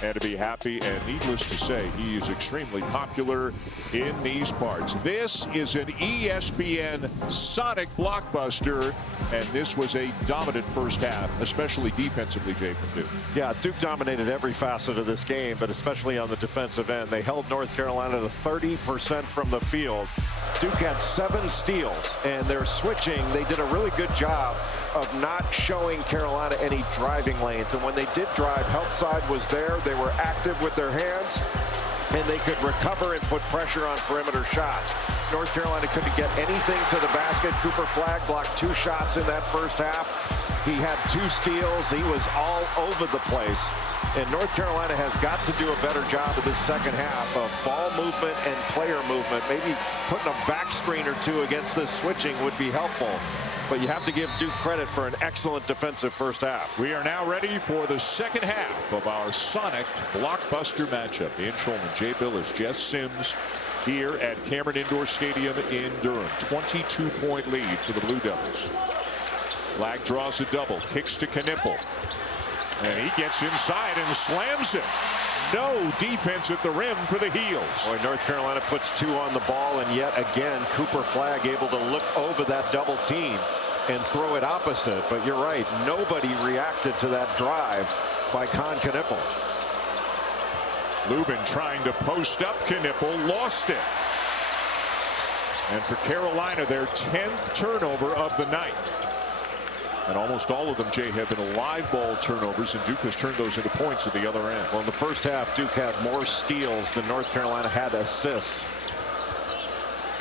And to be happy, and needless to say, he is extremely popular in these parts. This is an ESPN Sonic blockbuster, and this was a dominant first half, especially defensively, Jay, from Duke. Yeah, Duke dominated every facet of this game, but especially on the defensive end. They held North Carolina to 30% from the field. Duke had 7 steals, and they're switching. They did a really good job of not showing Carolina any driving lanes. And when they did drive, help side was there. They were active with their hands, and they could recover and put pressure on perimeter shots. North Carolina couldn't get anything to the basket. Cooper Flag blocked 2 shots in that first half. He had 2 steals. He was all over the place. And North Carolina has got to do a better job of this second half of ball movement and player movement. Maybe putting a back screen or 2 against this switching would be helpful. But you have to give Duke credit for an excellent defensive first half. We are now ready for the second half of our Sonic blockbuster matchup. Dan Schulman, Jay Billis, Jess Sims here at Cameron Indoor Stadium in Durham. 22-point lead for the Blue Devils. Flag draws a double, kicks to Knipple. And he gets inside and slams it. No defense at the rim for the Heels. Boy, North Carolina puts 2 on the ball, and yet again, Cooper Flag able to look over that double team and throw it opposite. But you're right, nobody reacted to that drive by Con Knipple. Lubin trying to post up Knipple, lost it. And for Carolina, their 10th turnover of the night. And almost all of them, Jay, have been live ball turnovers, and Duke has turned those into points at the other end. Well, in the first half, Duke had more steals than North Carolina had assists.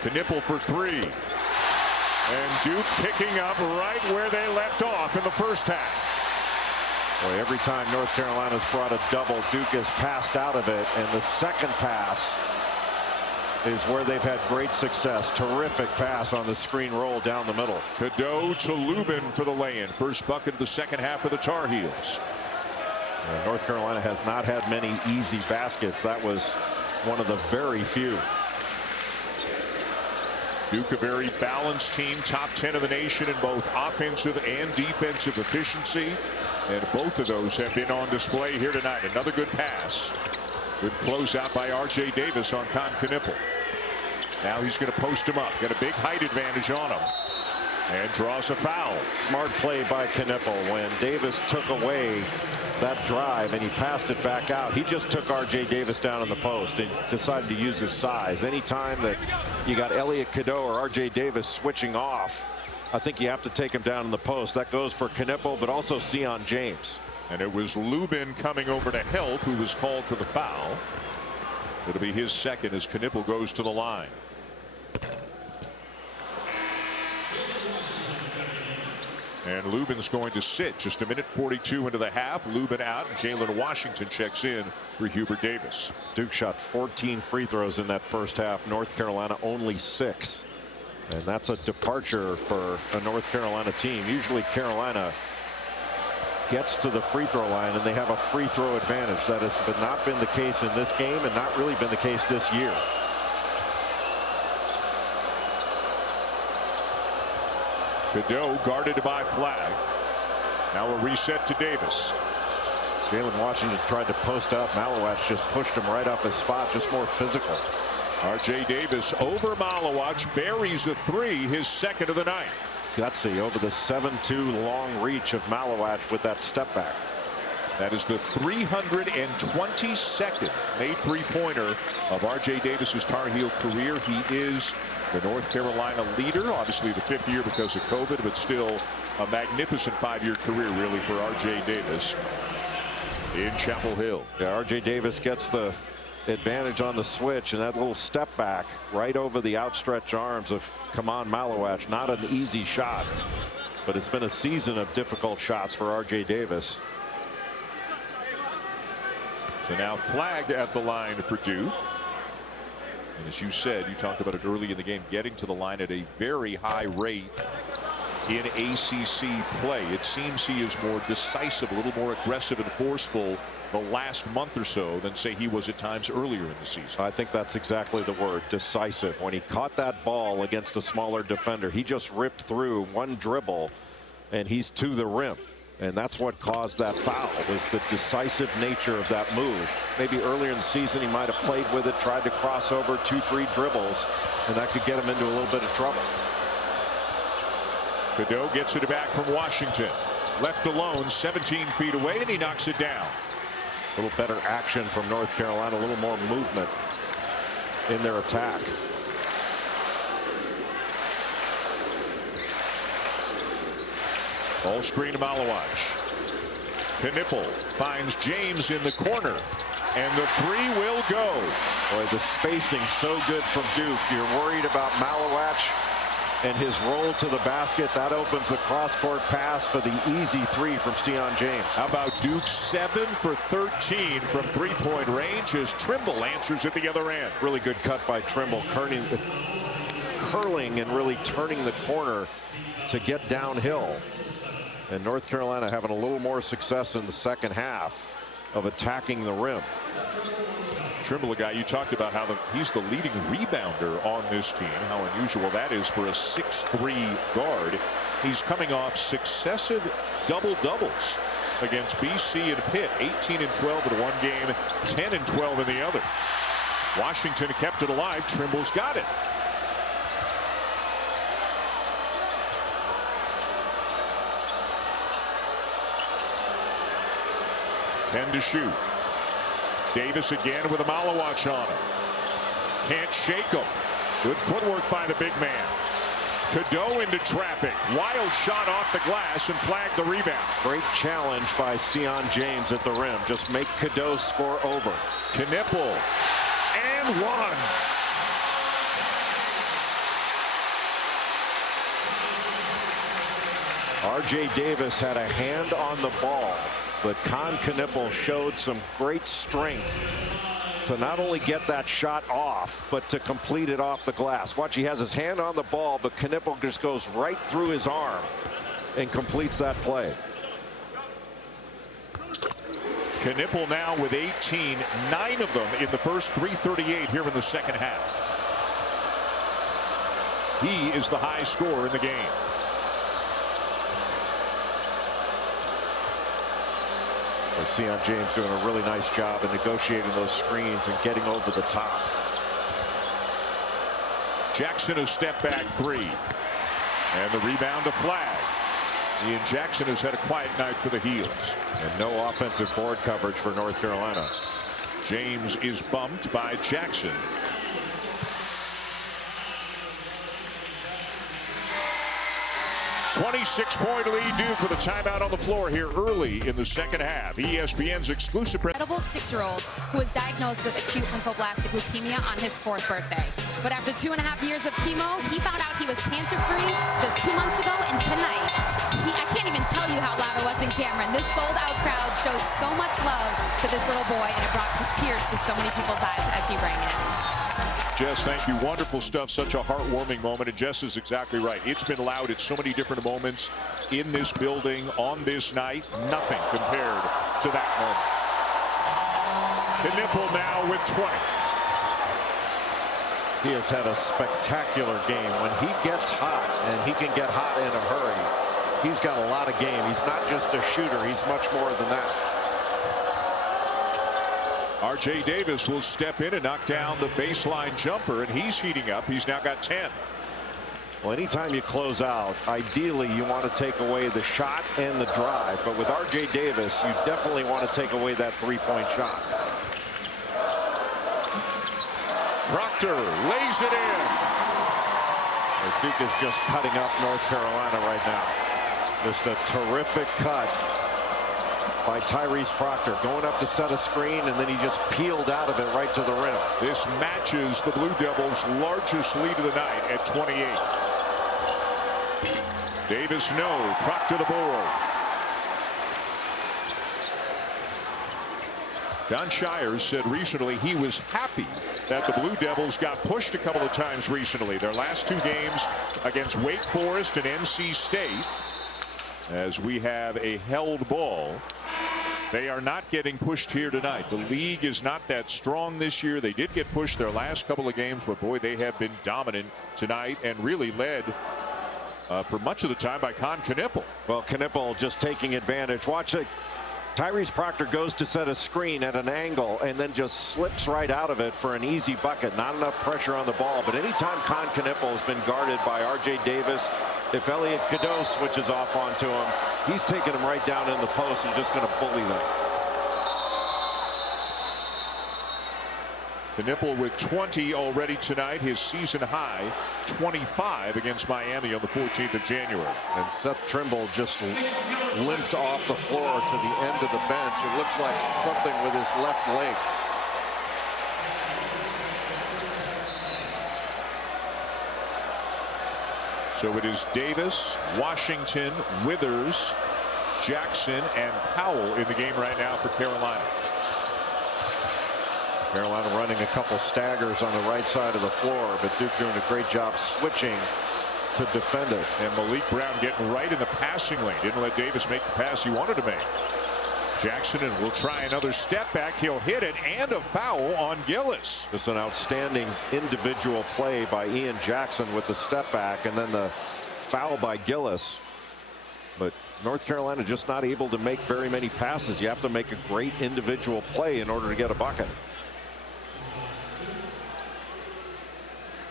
Knipple for 3. And Duke picking up right where they left off in the first half. Boy, every time North Carolina's brought a double, Duke has passed out of it, and the second pass is where they've had great success. Terrific pass on the screen roll down the middle. Cadeau to Lubin for the lay-in. First bucket of the second half of the Tar Heels. North Carolina has not had many easy baskets. That was one of the very few. Duke, a very balanced team, top 10 of the nation in both offensive and defensive efficiency. And both of those have been on display here tonight. Another good pass. Good closeout by R.J. Davis on Con Knipple. Now he's going to post him up. Got a big height advantage on him. And draws a foul. Smart play by Knipple. When Davis took away that drive and he passed it back out, he just took R.J. Davis down in the post and decided to use his size. Anytime that you got Elliot Cadeau or R.J. Davis switching off, I think you have to take him down in the post. That goes for Knipple, but also Sion James. And it was Lubin coming over to help, who was called for the foul. It'll be his second as Knipple goes to the line. And Lubin's going to sit just a minute 42 into the half. Lubin out, and Jalen Washington checks in for Hubert Davis. Duke shot 14 free throws in that first half. North Carolina only 6. And that's a departure for a North Carolina team. Usually Carolina gets to the free throw line and they have a free throw advantage. That has not been the case in this game and not really been the case this year. Cadeau guarded by Flagg. Now a reset to Davis. Jalen Washington tried to post up. Malowacz just pushed him right off his spot, just more physical. R.J. Davis over Malowacz, buries a 3, his second of the night. Gutsy over the 7-2 long reach of Malowacz with that step back. That is the 322nd made three-pointer of R.J. Davis's Tar Heel career. He is the North Carolina leader, obviously the 5th year because of COVID, but still a magnificent 5-year career really for R.J. Davis in Chapel Hill. Yeah, R.J. Davis gets the advantage on the switch, and that little step back right over the outstretched arms of Kaman Malowacz. Not an easy shot, but it's been a season of difficult shots for R.J. Davis. So now Flagg at the line for Duke. And as you said, you talked about it early in the game, getting to the line at a very high rate in ACC play. It seems he is more decisive, a little more aggressive and forceful the last month or so than say he was at times earlier in the season. I think that's exactly the word, decisive. When he caught that ball against a smaller defender, he just ripped through one dribble and he's to the rim. And that's what caused that foul, was the decisive nature of that move. Maybe earlier in the season he might have played with it, tried to cross over 2-3 dribbles, and that could get him into a little bit of trouble. Cadeau gets it back from Washington. Left alone, 17 feet away, and he knocks it down. A little better action from North Carolina, a little more movement in their attack. Ball screen to Malowacz. Knipple finds James in the corner, and the 3 will go. Boy, the spacing so good from Duke. You're worried about Malowacz and his roll to the basket. That opens the cross-court pass for the easy 3 from Sion James. How about Duke 7 for 13 from three-point range as Trimble answers at the other end. Really good cut by Trimble, curling and really turning the corner to get downhill. And North Carolina having a little more success in the second half of attacking the rim. Trimble, a guy you talked about how he's the leading rebounder on this team. How unusual that is for a 6'3" guard. He's coming off successive double-doubles against BC and Pitt. 18 and 12 in one game, 10 and 12 in the other. Washington kept it alive. Trimble's got it. Ten to shoot. Davis again with a Malowacz on him. Can't shake him. Good footwork by the big man. Cadeau into traffic. Wild shot off the glass and flagged the rebound. Great challenge by Sion James at the rim. Just make Cadeau score over. Knipple and one. R.J. Davis had a hand on the ball, but Kon Knipple showed some great strength to not only get that shot off, but to complete it off the glass. Watch, he has his hand on the ball, but Knipple just goes right through his arm and completes that play. Knipple now with 18, 9 of them in the first 3:38 here in the second half. He is the high scorer in the game. Sion James doing a really nice job of negotiating those screens and getting over the top. Jackson a step back 3. And the rebound to Flagg. Ian Jackson has had a quiet night for the Heels. And no offensive board coverage for North Carolina. James is bumped by Jackson. 26-point lead Duke with a timeout on the floor here early in the second half. ESPN's exclusive. Incredible 6-year-old who was diagnosed with acute lymphoblastic leukemia on his 4th birthday. But after 2.5 years of chemo, he found out he was cancer-free just 2 months ago, and tonight, I can't even tell you how loud it was in Cameron. This sold-out crowd showed so much love to this little boy, and it brought tears to so many people's eyes as he rang it. Jess, thank you. Wonderful stuff. Such a heartwarming moment. And Jess is exactly right. It's been loud at so many different moments in this building on this night. Nothing compared to that moment. Knipple now with 20. He has had a spectacular game. When he gets hot, and he can get hot in a hurry, he's got a lot of game. He's not just a shooter. He's much more than that. R.J. Davis will step in and knock down the baseline jumper, and he's heating up. He's now got 10. Well, anytime you close out, ideally you want to take away the shot and the drive. But with R.J. Davis, you definitely want to take away that three-point shot. Proctor lays it in. Duke is just cutting up North Carolina right now. Just a terrific cut by Tyrese Proctor, going up to set a screen, and then he just peeled out of it right to the rim. This matches the Blue Devils' largest lead of the night at 28. Davis no, Proctor the board. Don Shires said recently he was happy that the Blue Devils got pushed a couple of times recently. Their last 2 games against Wake Forest and NC State. As we have a held ball, they are not getting pushed here tonight. The league is not that strong this year. They did get pushed their last couple of games, but boy, they have been dominant tonight and really led for much of the time by Con Knippel. Well, Knippel just taking advantage. Watch it. Tyrese Proctor goes to set a screen at an angle and then just slips right out of it for an easy bucket. Not enough pressure on the ball, but anytime Con Knippel has been guarded by R.J. Davis, if Elliot Cadeau switches off onto him, he's taking him right down in the post and just going to bully them. Knippel with 20 already tonight, his season high 25 against Miami on the 14th of January. And Seth Trimble just limped off the floor to the end of the bench. It looks like something with his left leg. So it is Davis, Washington, Withers, Jackson, and Powell in the game right now for Carolina. Carolina running a couple staggers on the right side of the floor, but Duke doing a great job switching to defend it. And Malik Brown getting right in the passing lane. Didn't let Davis make the pass he wanted to make. Jackson and will try another step back. He'll hit it, and a foul on Gillis. Just an outstanding individual play by Ian Jackson with the step back, and then the foul by Gillis. But North Carolina just not able to make very many passes. You have to make a great individual play in order to get a bucket.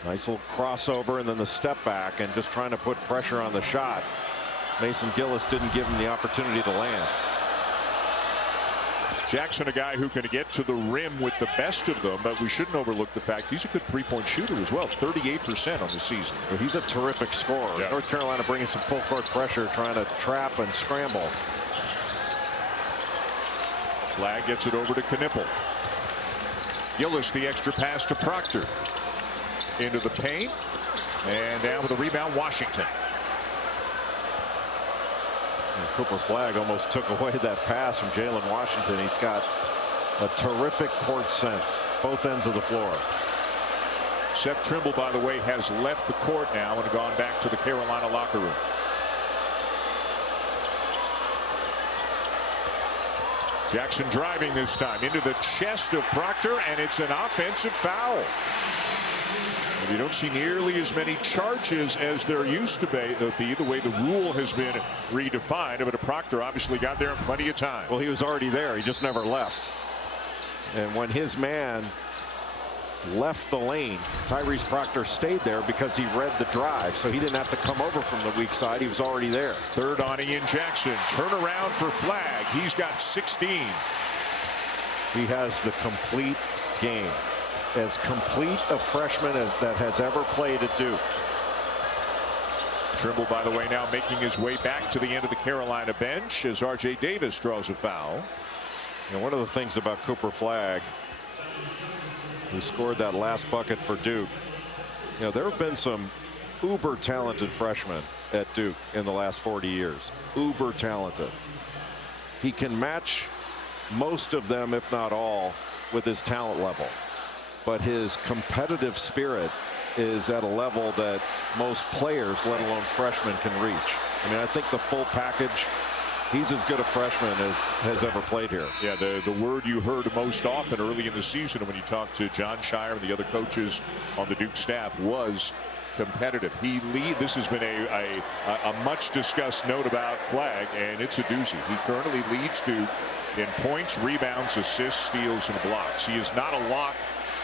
Nice little crossover and then the step back and just trying to put pressure on the shot. Mason Gillis didn't give him the opportunity to land. Jackson, a guy who can get to the rim with the best of them, but we shouldn't overlook the fact he's a good three-point shooter as well. 38% on the season. Well, he's a terrific scorer. Yeah. North Carolina bringing some full court pressure, trying to trap and scramble. Flag gets it over to Knippel. Gillis the extra pass to Proctor. Into the paint, and down with the rebound, Washington. And Cooper Flagg almost took away that pass from Jalen Washington. He's got a terrific court sense, both ends of the floor. Seth Trimble, by the way, has left the court now and gone back to the Carolina locker room. Jackson driving this time into the chest of Proctor, and it's an offensive foul. You don't see nearly as many charges as there used to be the way the rule has been redefined. But Proctor obviously got there in plenty of time. Well, he was already there. He just never left. And when his man left the lane, Tyrese Proctor stayed there because he read the drive. So he didn't have to come over from the weak side. He was already there. Third on Ian Jackson. Turnaround for Flagg. He's got 16. He has the complete game. As complete a freshman that has ever played at Duke. Trimble, by the way, now making his way back to the end of the Carolina bench as R.J. Davis draws a foul. One of the things about Cooper Flagg, who scored that last bucket for Duke, there have been some uber talented freshmen at Duke in the last 40 years. Uber talented. He can match most of them, if not all, with his talent level. But his competitive spirit is at a level that most players, let alone freshmen, can reach. I mean, I think the full package, he's as good a freshman as has ever played here. Yeah, the word you heard most often early in the season when you talked to John Shire and the other coaches on the Duke staff was competitive. This has been a much discussed note about Flagg, and it's a doozy. He currently leads Duke in points, rebounds, assists, steals, and blocks. He is not a lock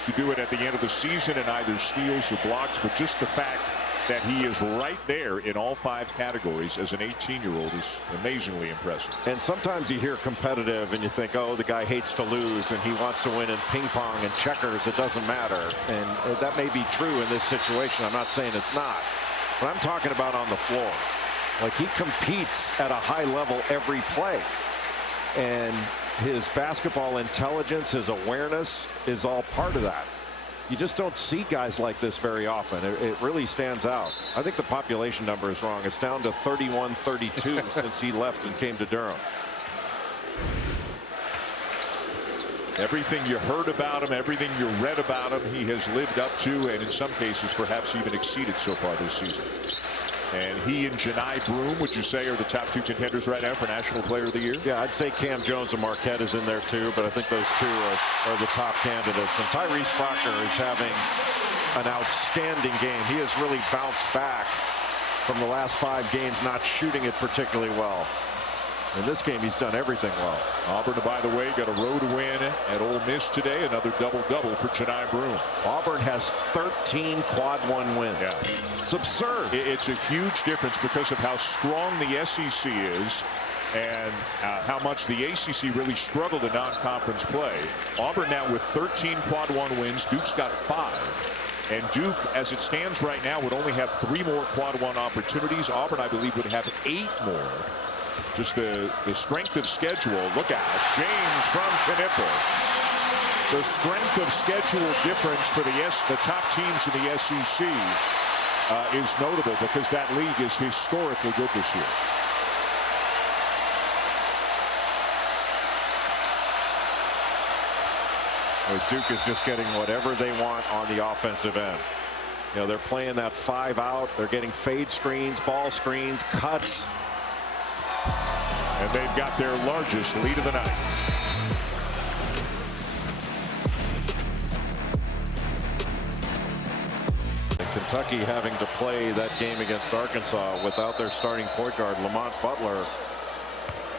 to do it at the end of the season in either steals or blocks, but just the fact that he is right there in all 5 categories as an 18-year-old is amazingly impressive. And sometimes you hear competitive and you think, oh, the guy hates to lose and he wants to win in ping pong and checkers. It doesn't matter. And that may be true in this situation. I'm not saying it's not. But I'm talking about on the floor. Like, he competes at a high level every play. And his basketball intelligence, his awareness is all part of that. You just don't see guys like this very often. It really stands out. I think the population number is wrong. It's down to 31-32 since he left and came to Durham. Everything you heard about him, everything you read about him, he has lived up to, and in some cases perhaps even exceeded so far this season. And he and Johni Broome, would you say, are the top 2 contenders right now for National Player of the Year? Yeah, I'd say Cam Jones and Marquette is in there too, but I think those 2 are the top candidates. And Tyrese Proctor is having an outstanding game. He has really bounced back from the last 5 games not shooting it particularly well. In this game, he's done everything well. Auburn, by the way, got a road win at Ole Miss today. Another double-double for Johni Broome. Auburn has 13 quad 1 wins. Yeah. It's absurd. It's a huge difference because of how strong the SEC is and how much the ACC really struggled in non-conference play. Auburn now with 13 quad 1 wins. Duke's got 5. And Duke, as it stands right now, would only have 3 more quad 1 opportunities. Auburn, I believe, would have 8 more. Just the strength of schedule. Look out. James from Knipple. The strength of schedule difference for the top teams in the SEC is notable because that league is historically good this year. Duke is just getting whatever they want on the offensive end. They're playing that 5 out. They're getting fade screens, ball screens, cuts. And they've got their largest lead of the night. And Kentucky having to play that game against Arkansas without their starting point guard, Lamont Butler,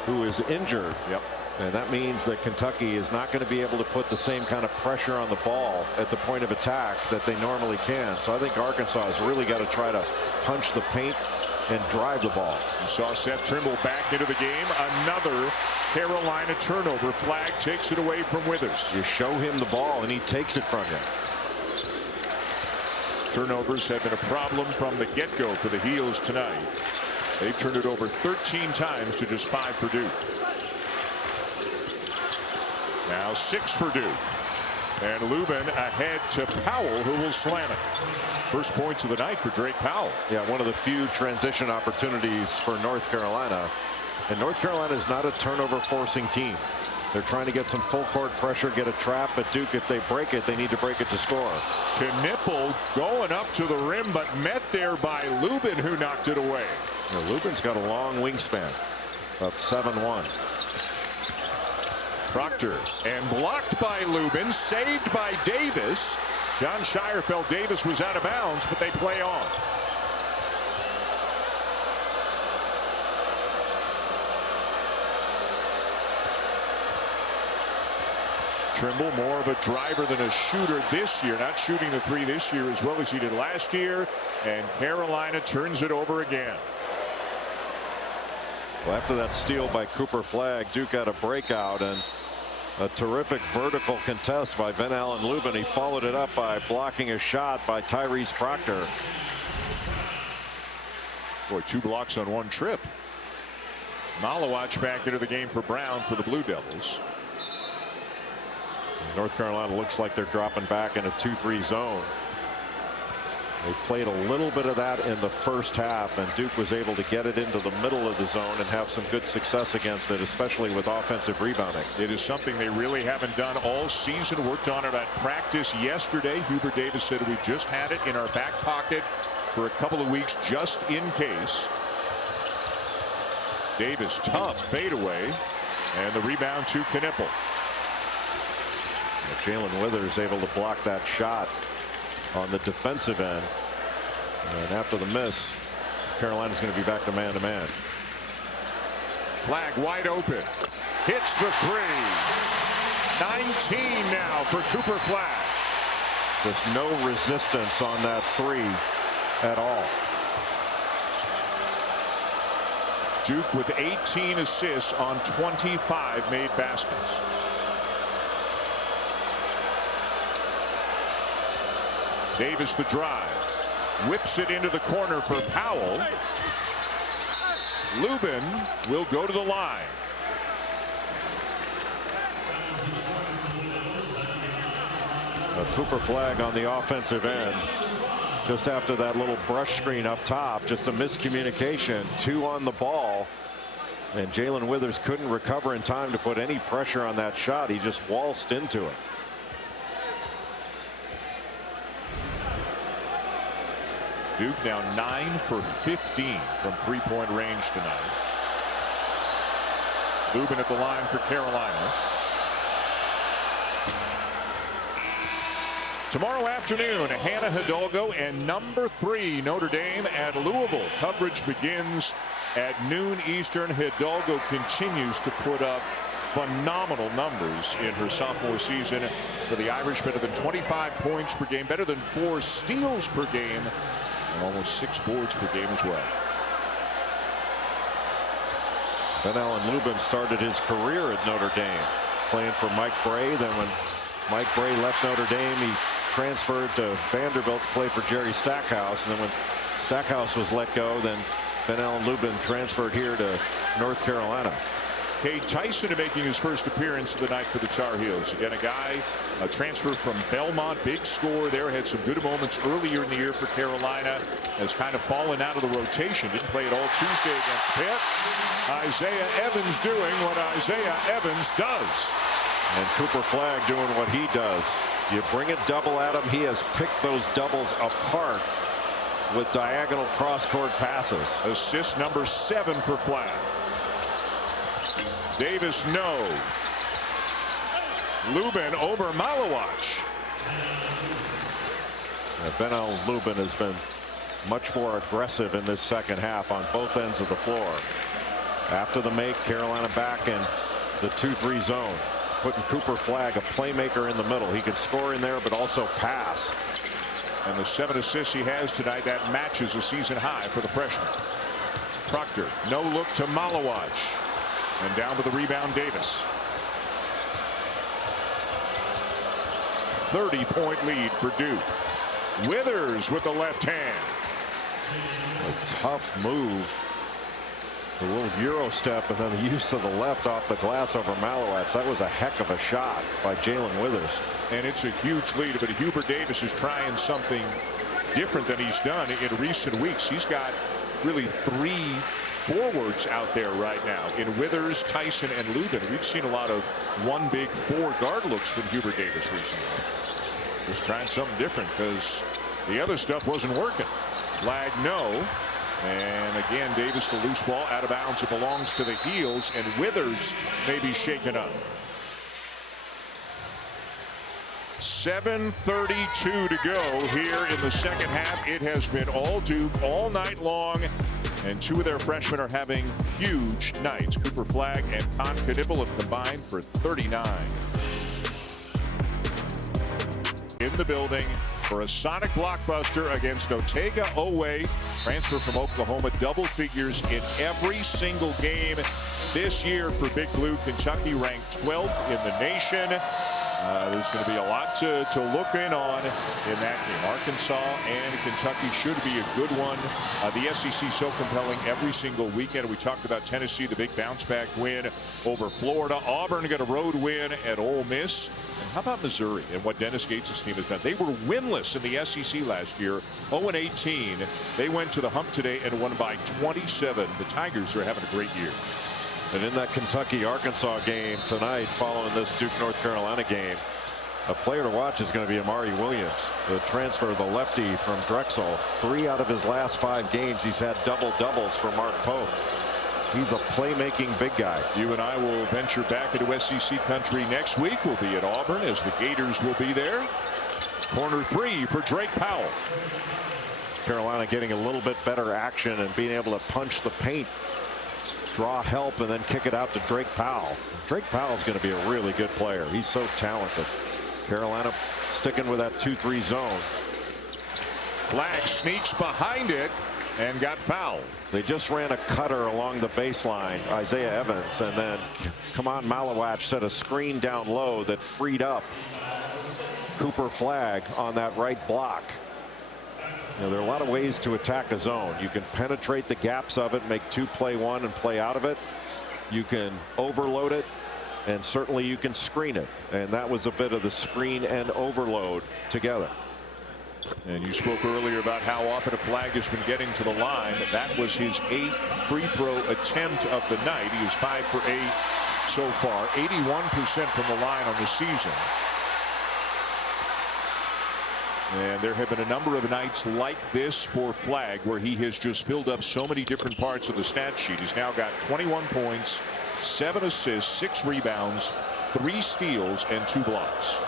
who is injured. Yep. And that means that Kentucky is not going to be able to put the same kind of pressure on the ball at the point of attack that they normally can. So I think Arkansas has really got to try to punch the paint and drive the ball. You saw Seth Trimble back into the game. Another Carolina turnover. Flagg takes it away from Withers. You show him the ball and he takes it from you. Turnovers have been a problem from the get-go for the Heels tonight. They've turned it over 13 times to just 5 for Duke. Now 6 for Duke. And Lubin ahead to Powell, who will slam it. First points of the night for Drake Powell. Yeah, one of the few transition opportunities for North Carolina. And North Carolina is not a turnover forcing team. They're trying to get some full court pressure, get a trap. But Duke, if they break it, they need to break it to score. Knipple going up to the rim, but met there by Lubin, who knocked it away. Lubin's got a long wingspan, about 7'1". Proctor, and blocked by Lubin, saved by Davis. John Shire felt Davis was out of bounds, but they play on. Trimble, more of a driver than a shooter this year, not shooting the 3 this year as well as he did last year, and Carolina turns it over again. Well, after that steal by Cooper Flagg, Duke got a breakout and a terrific vertical contest by Van Allen Lubin. He followed it up by blocking a shot by Tyrese Proctor. Boy, 2 blocks on 1 trip. Malawach back into the game for Brown for the Blue Devils. North Carolina looks like they're dropping back in a 2-3 zone. They played a little bit of that in the first half, and Duke was able to get it into the middle of the zone and have some good success against it, especially with offensive rebounding. It is something they really haven't done all season. Worked on it at practice yesterday. Hubert Davis said we just had it in our back pocket for a couple of weeks just in case. Davis, tough fadeaway, and the rebound to Knipple. Jalen Withers able to block that shot on the defensive end. And after the miss, Carolina's going to be back to man-to-man. Flagg wide open. Hits the 3. 19 now for Cooper Flagg. Just no resistance on that 3 at all. Duke with 18 assists on 25 made baskets. Davis the drive. Whips it into the corner for Powell. Lubin will go to the line. Cooper Flagg on the offensive end. Just after that little brush screen up top, just a miscommunication. 2 on the ball. And Jalen Withers couldn't recover in time to put any pressure on that shot. He just waltzed into it. Duke now 9 for 15 from 3-point range tonight. Lubin at the line for Carolina. Tomorrow afternoon, Hannah Hidalgo and number 3 Notre Dame at Louisville. Coverage begins at noon Eastern. Hidalgo continues to put up phenomenal numbers in her sophomore season for the Irish. Better than 25 points per game, better than 4 steals per game, and almost 6 boards per game as well. Ben-Allen Lubin started his career at Notre Dame, playing for Mike Brey. Then when Mike Brey left Notre Dame, he transferred to Vanderbilt to play for Jerry Stackhouse. And then when Stackhouse was let go, then Ben-Allen Lubin transferred here to North Carolina. Cade Tyson making his first appearance of the night for the Tar Heels. Again, a transfer from Belmont, big score there, had some good moments earlier in the year for Carolina, has kind of fallen out of the rotation. Didn't play at all Tuesday against Pitt. Isaiah Evans doing what Isaiah Evans does. And Cooper Flagg doing what he does. You bring a double at him, he has picked those doubles apart with diagonal cross-court passes. Assist number 7 for Flagg. Davis, no. Lubin over Malawach. Ben-Allen Lubin has been much more aggressive in this second half on both ends of the floor. After the make, Carolina back in the 2-3 zone, putting Cooper Flagg, a playmaker, in the middle. He can score in there, but also pass. And the 7 assists he has tonight, that matches a season high for the freshman. Proctor, no look to Malawach. And down with the rebound, Davis. 30-point lead for Duke. Withers with the left hand. A tough move. A little Euro step and then the use of the left off the glass over Malawach. That was a heck of a shot by Jalen Withers. And it's a huge lead, but Hubert Davis is trying something different than he's done in recent weeks. He's got really 3 forwards out there right now in Withers, Tyson, and Lubin. We've seen a lot of 1 big 4 guard looks from Hubert Davis recently. Just trying something different because the other stuff wasn't working. Flagg, no. And again, Davis, the loose ball out of bounds. It belongs to the Heels, and Withers may be shaken up. 7:32 to go here in the second half. It has been all Duke all night long, and 2 of their freshmen are having huge nights. Cooper Flagg and Con Knipple have combined for 39. In the building for a Sonic blockbuster against Otega Oweh, transfer from Oklahoma, double figures in every single game this year for Big Blue. Kentucky ranked 12th in the nation. There's going to be a lot to look in on in that game. Arkansas and Kentucky should be a good one. The SEC so compelling every single weekend. We talked about Tennessee, the big bounce back win over Florida. Auburn got a road win at Ole Miss. And how about Missouri and what Dennis Gates' team has done? They were winless in the SEC last year, 0-18. They went to the hump today and won by 27. The Tigers are having a great year. And in that Kentucky-Arkansas game tonight, following this Duke-North Carolina game, a player to watch is going to be Amari Williams, the transfer, the lefty from Drexel. 3 out of his last 5 games, he's had double-doubles for Mark Pope. He's a playmaking big guy. You and I will venture back into SEC country next week. We'll be at Auburn as the Gators will be there. Corner 3 for Drake Powell. Carolina getting a little bit better action and being able to punch the paint, draw help, and then kick it out to Drake Powell. Drake Powell's going to be a really good player. He's so talented. Carolina sticking with that 2-3 zone. Flag sneaks behind it and got fouled. They just ran a cutter along the baseline, Isaiah Evans, and then Kaman Malawach set a screen down low that freed up Cooper Flagg on that right block. You know, there are a lot of ways to attack a zone. You can penetrate the gaps of it, make 2 play 1 and play out of it. You can overload it, and certainly you can screen it. And that was a bit of the screen and overload together. And you spoke earlier about how often a Flagg has been getting to the line. That was his 8th free throw attempt of the night. He is 5 for 8 so far, 81% from the line on the season. And there have been a number of nights like this for Flagg where he has just filled up so many different parts of the stat sheet. He's now got 21 points, 7 assists, 6 rebounds, 3 steals, and 2 blocks.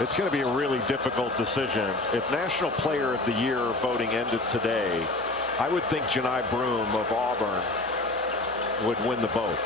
It's going to be a really difficult decision. If National Player of the Year voting ended today, I would think Johni Broome of Auburn would win the vote.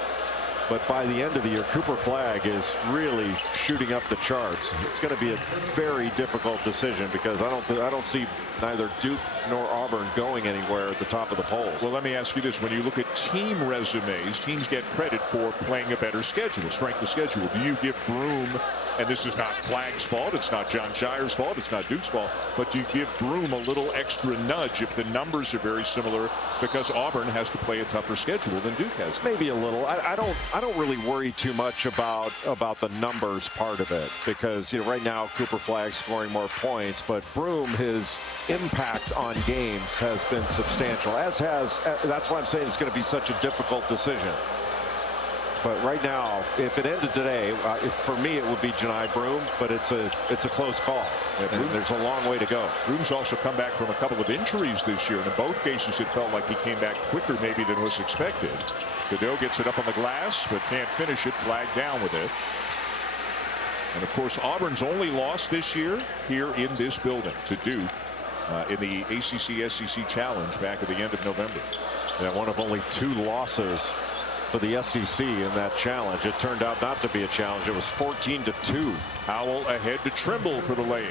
But by the end of the year, Cooper Flagg is really shooting up the charts. It's going to be a very difficult decision because I don't see neither Duke nor Auburn going anywhere at the top of the polls. Well, let me ask you this. When you look at team resumes, teams get credit for playing a better schedule, strength of schedule. Do you give Broome, and this is not Flagg's fault, it's not Jon Scheyer's fault, it's not Duke's fault, but do you give Broome a little extra nudge if the numbers are very similar because Auburn has to play a tougher schedule than Duke has? Maybe a little. I don't really worry too much about the numbers part of it because, you know, right now Cooper Flagg scoring more points, but Broome, his impact on games has been substantial, as has, that's why I'm saying it's going to be such a difficult decision. But right now, if it ended today, for me, it would be Johni Broome, but it's a close call. Yeah, and there's a long way to go. Broome's also come back from a couple of injuries this year, and in both cases, it felt like he came back quicker maybe than was expected. Cadeau gets it up on the glass, but can't finish it. Flag down with it. And of course, Auburn's only loss this year here in this building to Duke in the ACC-SEC Challenge back at the end of November. Yeah, one of only 2 losses for the SEC in that challenge. It turned out not to be a challenge. It was 14-2. Howell ahead to Trimble for the lay-in.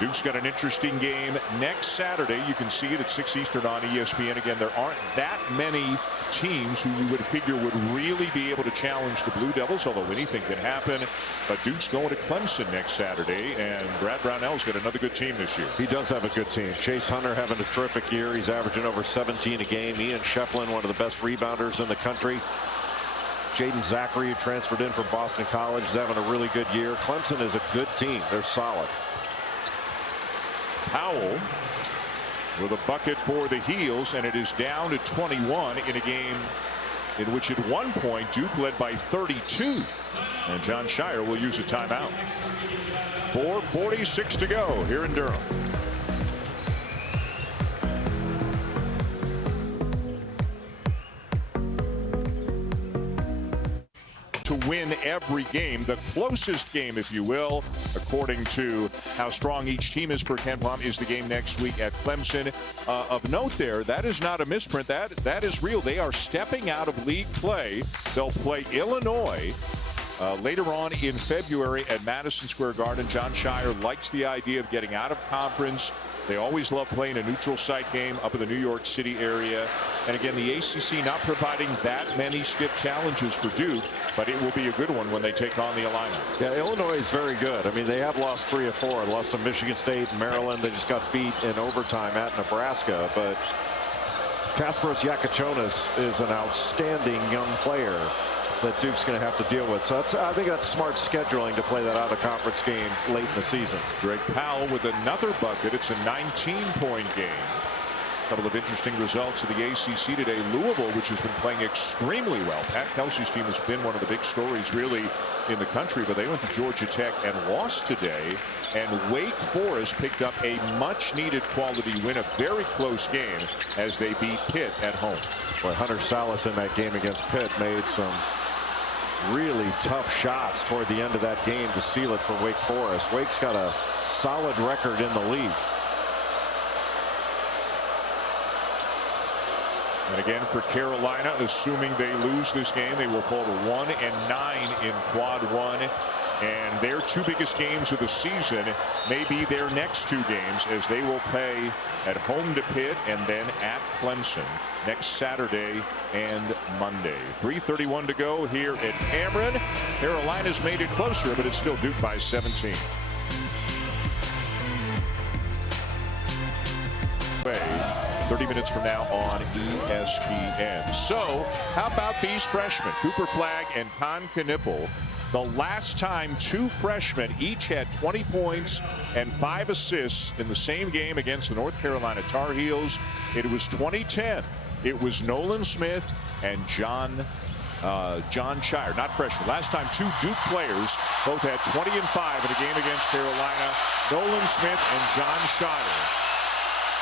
Duke's got an interesting game next Saturday. You can see it at 6 Eastern on ESPN. Again, there aren't that many teams who you would figure would really be able to challenge the Blue Devils, although anything can happen. But Duke's going to Clemson next Saturday, and Brad Brownell's got another good team this year. He does have a good team. Chase Hunter having a terrific year. He's averaging over 17 a game. Ian Shefflin, one of the best rebounders in the country. Jaden Zachary, who transferred in from Boston College, is having a really good year. Clemson is a good team. They're solid. Powell with a bucket for the Heels, and it is down to 21 in a game in which at one point Duke led by 32, and Jon Scheyer will use a timeout. 4:46 to go here in Durham. To win every game, the closest game, if you will, according to how strong each team is for KenPom, is the game next week at Clemson. Of note there, that is not a misprint. That is real. They are stepping out of league play. They'll play Illinois later on in February at Madison Square Garden. Jon Scheyer likes the idea of getting out of conference. They always love playing a neutral site game up in the New York City area. And again, the ACC not providing that many stiff challenges for Duke, but it will be a good one when they take on the Illini. Yeah, Illinois is very good. I mean, they have lost 3 of 4. Lost to Michigan State and Maryland. They just got beat in overtime at Nebraska. But Kasparas Yakachonis is an outstanding young player that Duke's going to have to deal with. So I think that's smart scheduling to play that out-of-conference game late in the season. Greg Powell with another bucket. It's a 19-point game. A couple of interesting results of the ACC today. Louisville, which has been playing extremely well. Pat Kelsey's team has been one of the big stories really in the country, but they went to Georgia Tech and lost today. And Wake Forest picked up a much-needed quality win, a very close game as they beat Pitt at home. Boy, Hunter Salas in that game against Pitt made some really tough shots toward the end of that game to seal it for Wake Forest. Wake's got a solid record in the league. And again, for Carolina, assuming they lose this game, they will fall to 1-9 in quad 1. And their 2 biggest games of the season may be their next 2 games, as they will play at home to Pitt and then at Clemson next Saturday and Monday. 3:31 to go here at Cameron. Carolina's made it closer, but it's still Duke by 17. 30 minutes from now on ESPN. So how about these freshmen, Cooper Flagg and Kon Knueppel? The last time 2 freshmen each had 20 points and 5 assists in the same game against the North Carolina Tar Heels, it was 2010. It was Nolan Smith and John Shire, not freshmen. Last time 2 Duke players both had 20 and 5 in a game against Carolina. Nolan Smith and John Shire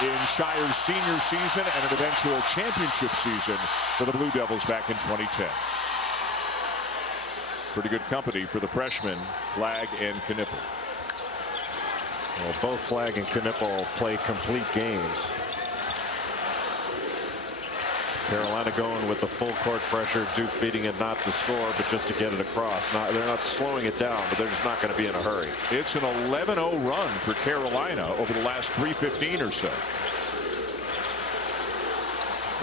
in Shire's senior season and an eventual championship season for the Blue Devils back in 2010. Pretty good company for the freshmen, Flagg and Knueppel. Well, both Flagg and Knueppel play complete games. Carolina going with the full court pressure. Duke beating it not to score, but just to get it across. They're not slowing it down, but they're just not going to be in a hurry. It's an 11-0 run for Carolina over the last 3:15 or so.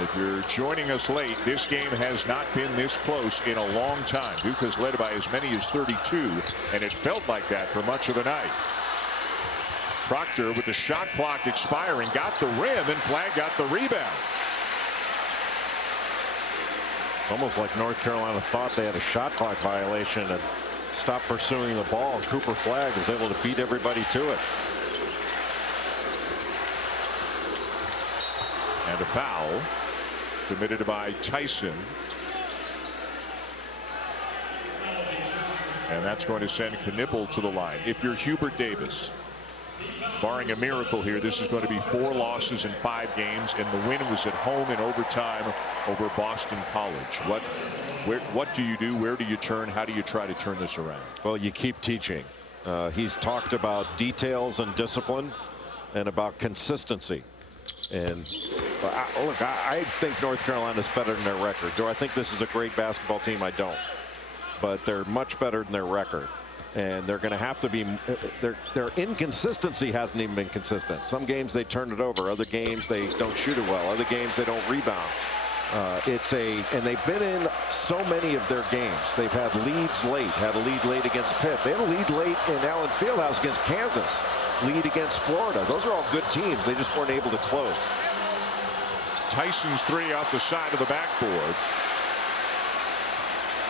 If you're joining us late, this game has not been this close in a long time. Duke has led by as many as 32, and it felt like that for much of the night. Proctor, with the shot clock expiring, got the rim, and Flagg got the rebound. Almost like North Carolina thought they had a shot clock violation and stopped pursuing the ball. And Cooper Flagg was able to beat everybody to it. And a foul committed by Tyson. And that's going to send Knueppel to the line. If you're Hubert Davis, barring a miracle here, this is going to be 4 losses in 5 games, and the win was at home in overtime over Boston College. What do you do? Where do you turn? How do you try to turn this around? Well, you keep teaching. He's talked about details and discipline and about consistency. And look, I think North Carolina is better than their record. Do I think this is a great basketball team? I don't. But they're much better than their record. And they're going to have to be, their inconsistency hasn't even been consistent. Some games they turn it over. Other games they don't shoot it well. Other games they don't rebound. And they've been in so many of their games. They've had leads late, had a lead late against Pitt. They had a lead late in Allen Fieldhouse against Kansas, lead against Florida. Those are all good teams. They just weren't able to close. Tyson's 3 off the side of the backboard.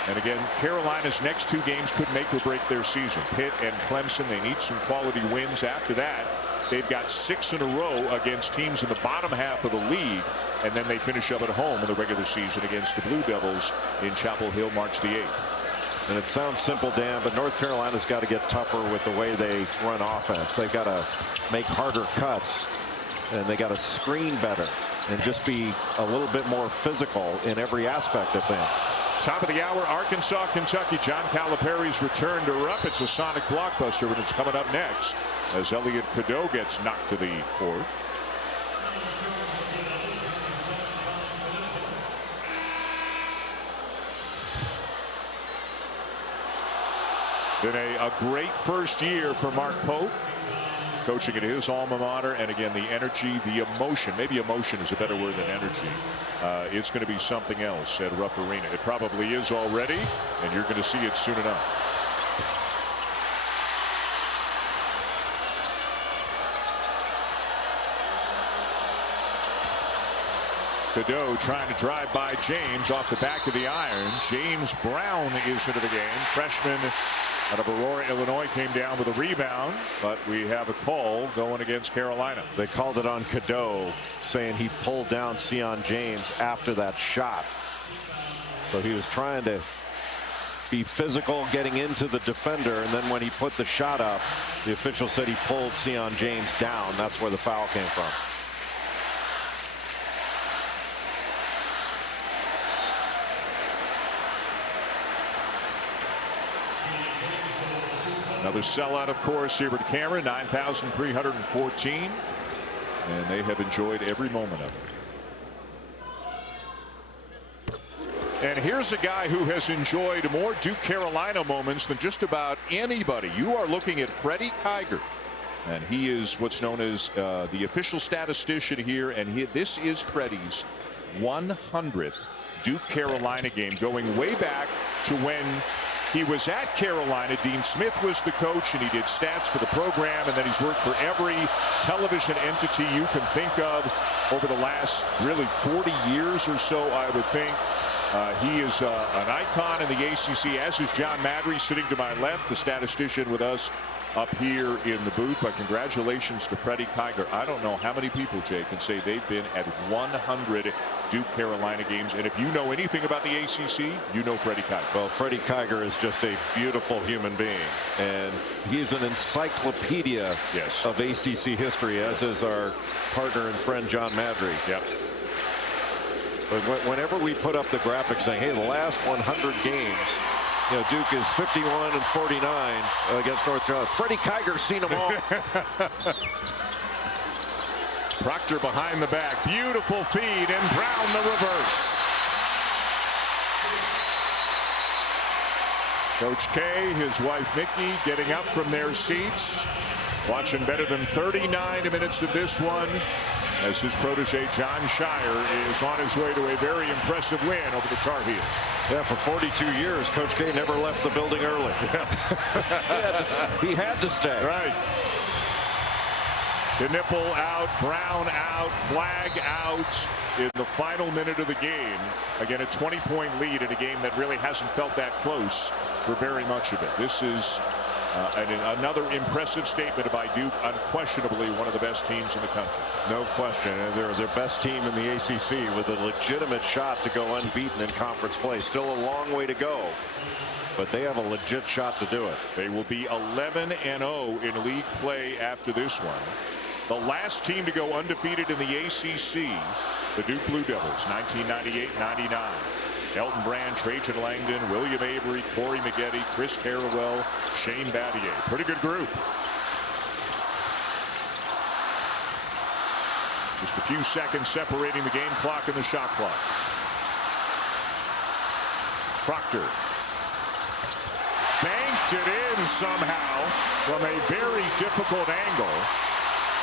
And again, Carolina's next 2 games could make or break their season. Pitt and Clemson, they need some quality wins. After that, they've got 6 in a row against teams in the bottom half of the league. And then they finish up at home in the regular season against the Blue Devils in Chapel Hill, March the 8th. And it sounds simple, Dan, but North Carolina's got to get tougher with the way they run offense. They've got to make harder cuts, and they got to screen better and just be a little bit more physical in every aspect of things. Top of the hour, Arkansas, Kentucky. John Calipari's return to Rupp. It's a Sonic blockbuster, and it's coming up next as Elliot Cadeau gets knocked to the court. Been a great first year for Mark Pope. coaching at his alma mater, and again, the energy, the emotion, maybe emotion is a better word than energy. It's going to be something else at Rupp Arena. It probably is already, and you're going to see it soon enough. Cadeau trying to drive by James off the back of the iron. James Brown is into the game. Freshman out of Aurora, Illinois, came down with a rebound, but we have a call going against Carolina. They called it on Cadeau, saying he pulled down Sion James after that shot. So he was trying to be physical getting into the defender, and then when he put the shot up, the official said he pulled Sion James down. That's where the foul came from. Another sellout, of course, here at Cameron, 9,314, and they have enjoyed every moment of it. And here's a guy who has enjoyed more Duke Carolina moments than just about anybody. You are looking at Freddie Kiger, and he is what's known as the official statistician here, and this is Freddie's 100th Duke Carolina game, going way back to when he was at Carolina. Dean Smith was the coach, and he did stats for the program, and then he's worked for every television entity you can think of over the last really 40 years or so, I would think. He is an icon in the ACC, as is John Madry sitting to my left, the statistician with us up here in the booth. But congratulations to Freddie Kiger. I don't know how many people, Jay, can say they've been at 100 Duke Carolina games. And if you know anything about the ACC, you know Freddie Kiger. Well, Freddie Kiger is just a beautiful human being, and he's an encyclopedia of ACC history, as is our partner and friend John Madry. Yep. But whenever we put up the graphic saying, hey, the last 100 games, you know, Duke is 51-49 against North Carolina. Freddie Kiger's seen them all. Proctor behind the back. Beautiful feed, and Brown the reverse. Coach K, his wife Nikki, getting up from their seats, watching better than 39 minutes of this one, as his protege John Shire is on his way to a very impressive win over the Tar Heels. Yeah, for 42 years, Coach K never left the building early. He had to stay. Right. Knipple out, Brown out, flag out in the final minute of the game. Again, a 20-point lead in a game that really hasn't felt that close for very much of it. This is another impressive statement by Duke. Unquestionably one of the best teams in the country. No question. And they're their best team in the ACC with a legitimate shot to go unbeaten in conference play. Still a long way to go, but they have a legit shot to do it. They will be 11-0 in league play after this one. The last team to go undefeated in the ACC, the Duke Blue Devils, 1998-99. Elton Brand, Trajan Langdon, William Avery, Corey Maggette, Chris Carrawell, Shane Battier. Pretty good group. Just a few seconds separating the game clock and the shot clock. Proctor banked it in somehow from a very difficult angle.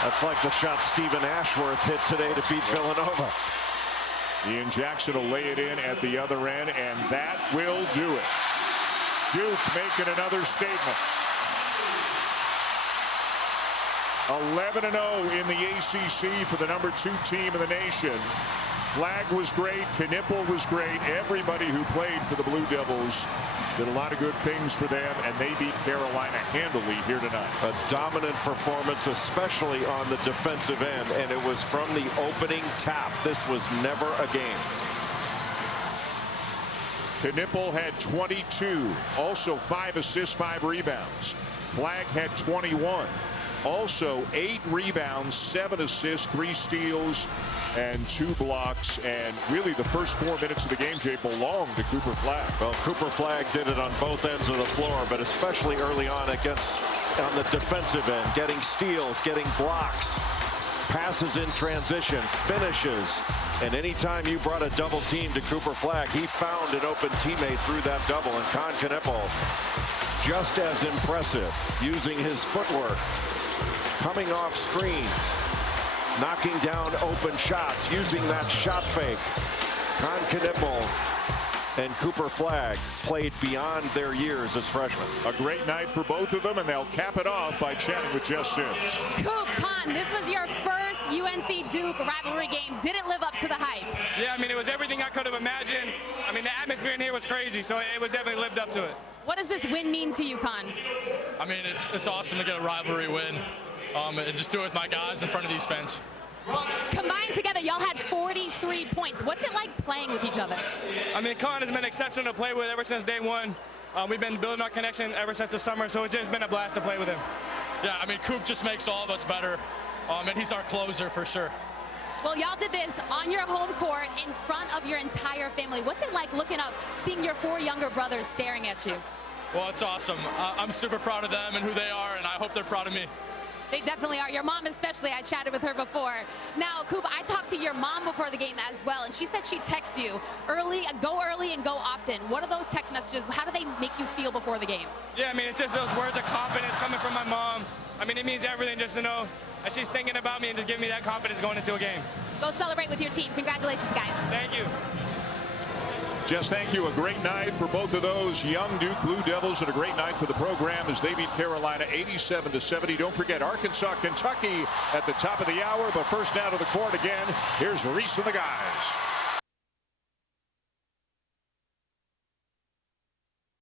That's like the shot Stephen Ashworth hit today to beat Villanova. Ian Jackson will lay it in at the other end, and that will do it. Duke making another statement. 11-0 in the ACC for the #2 team in the nation. Flag was great. Knipple was great. Everybody who played for the Blue Devils did a lot of good things for them, and they beat Carolina handily here tonight. A dominant performance, especially on the defensive end, and it was from the opening tap. This was never a game. Knipple had 22, also 5 assists, 5 rebounds. Flag had 21. Also 8 rebounds, 7 assists, 3 steals, and 2 blocks. And really the first 4 minutes of the game, Jay, belonged to Cooper Flagg. Well, Cooper Flagg did it on both ends of the floor, but especially early on on the defensive end, getting steals, getting blocks, passes in transition, finishes. And anytime you brought a double team to Cooper Flagg, he found an open teammate through that double. And Con Knipple, just as impressive, using his footwork, coming off screens, knocking down open shots, using that shot fake. Con Knippel and Cooper Flagg played beyond their years as freshmen. A great night for both of them, and they'll cap it off by chatting with Jess Sims. Coop, Con, this was your first UNC-Duke rivalry game. Did it live up to the hype? Yeah, I mean, it was everything I could have imagined. I mean, the atmosphere in here was crazy, so it was definitely lived up to it. What does this win mean to you, Con? I mean, it's awesome to get a rivalry win and just do it with my guys in front of these fans. Well, combined together, y'all had 43 points. What's it like playing with each other? I mean, Con has been exceptional to play with ever since day one. We've been building our connection ever since the summer, so it's just been a blast to play with him. Yeah, I mean, Coop just makes all of us better, and he's our closer for sure. Well, y'all did this on your home court in front of your entire family. What's it like looking up, seeing your 4 younger brothers staring at you? Well, it's awesome. I'm super proud of them and who they are, and I hope they're proud of me. They definitely are. Your mom especially. I chatted with her before. Now, Coop, I talked to your mom before the game as well, and she said she texts you early and go often. What are those text messages? How do they make you feel before the game? Yeah, I mean, it's just those words of confidence coming from my mom. I mean, it means everything just to know that she's thinking about me and just giving me that confidence going into a game. Go celebrate with your team. Congratulations, guys. Thank you. Jess, thank you. A great night for both of those young Duke Blue Devils, and a great night for the program as they beat Carolina 87-70. Don't forget Arkansas, Kentucky at the top of the hour. But first down to the court again. Here's Reese and the guys.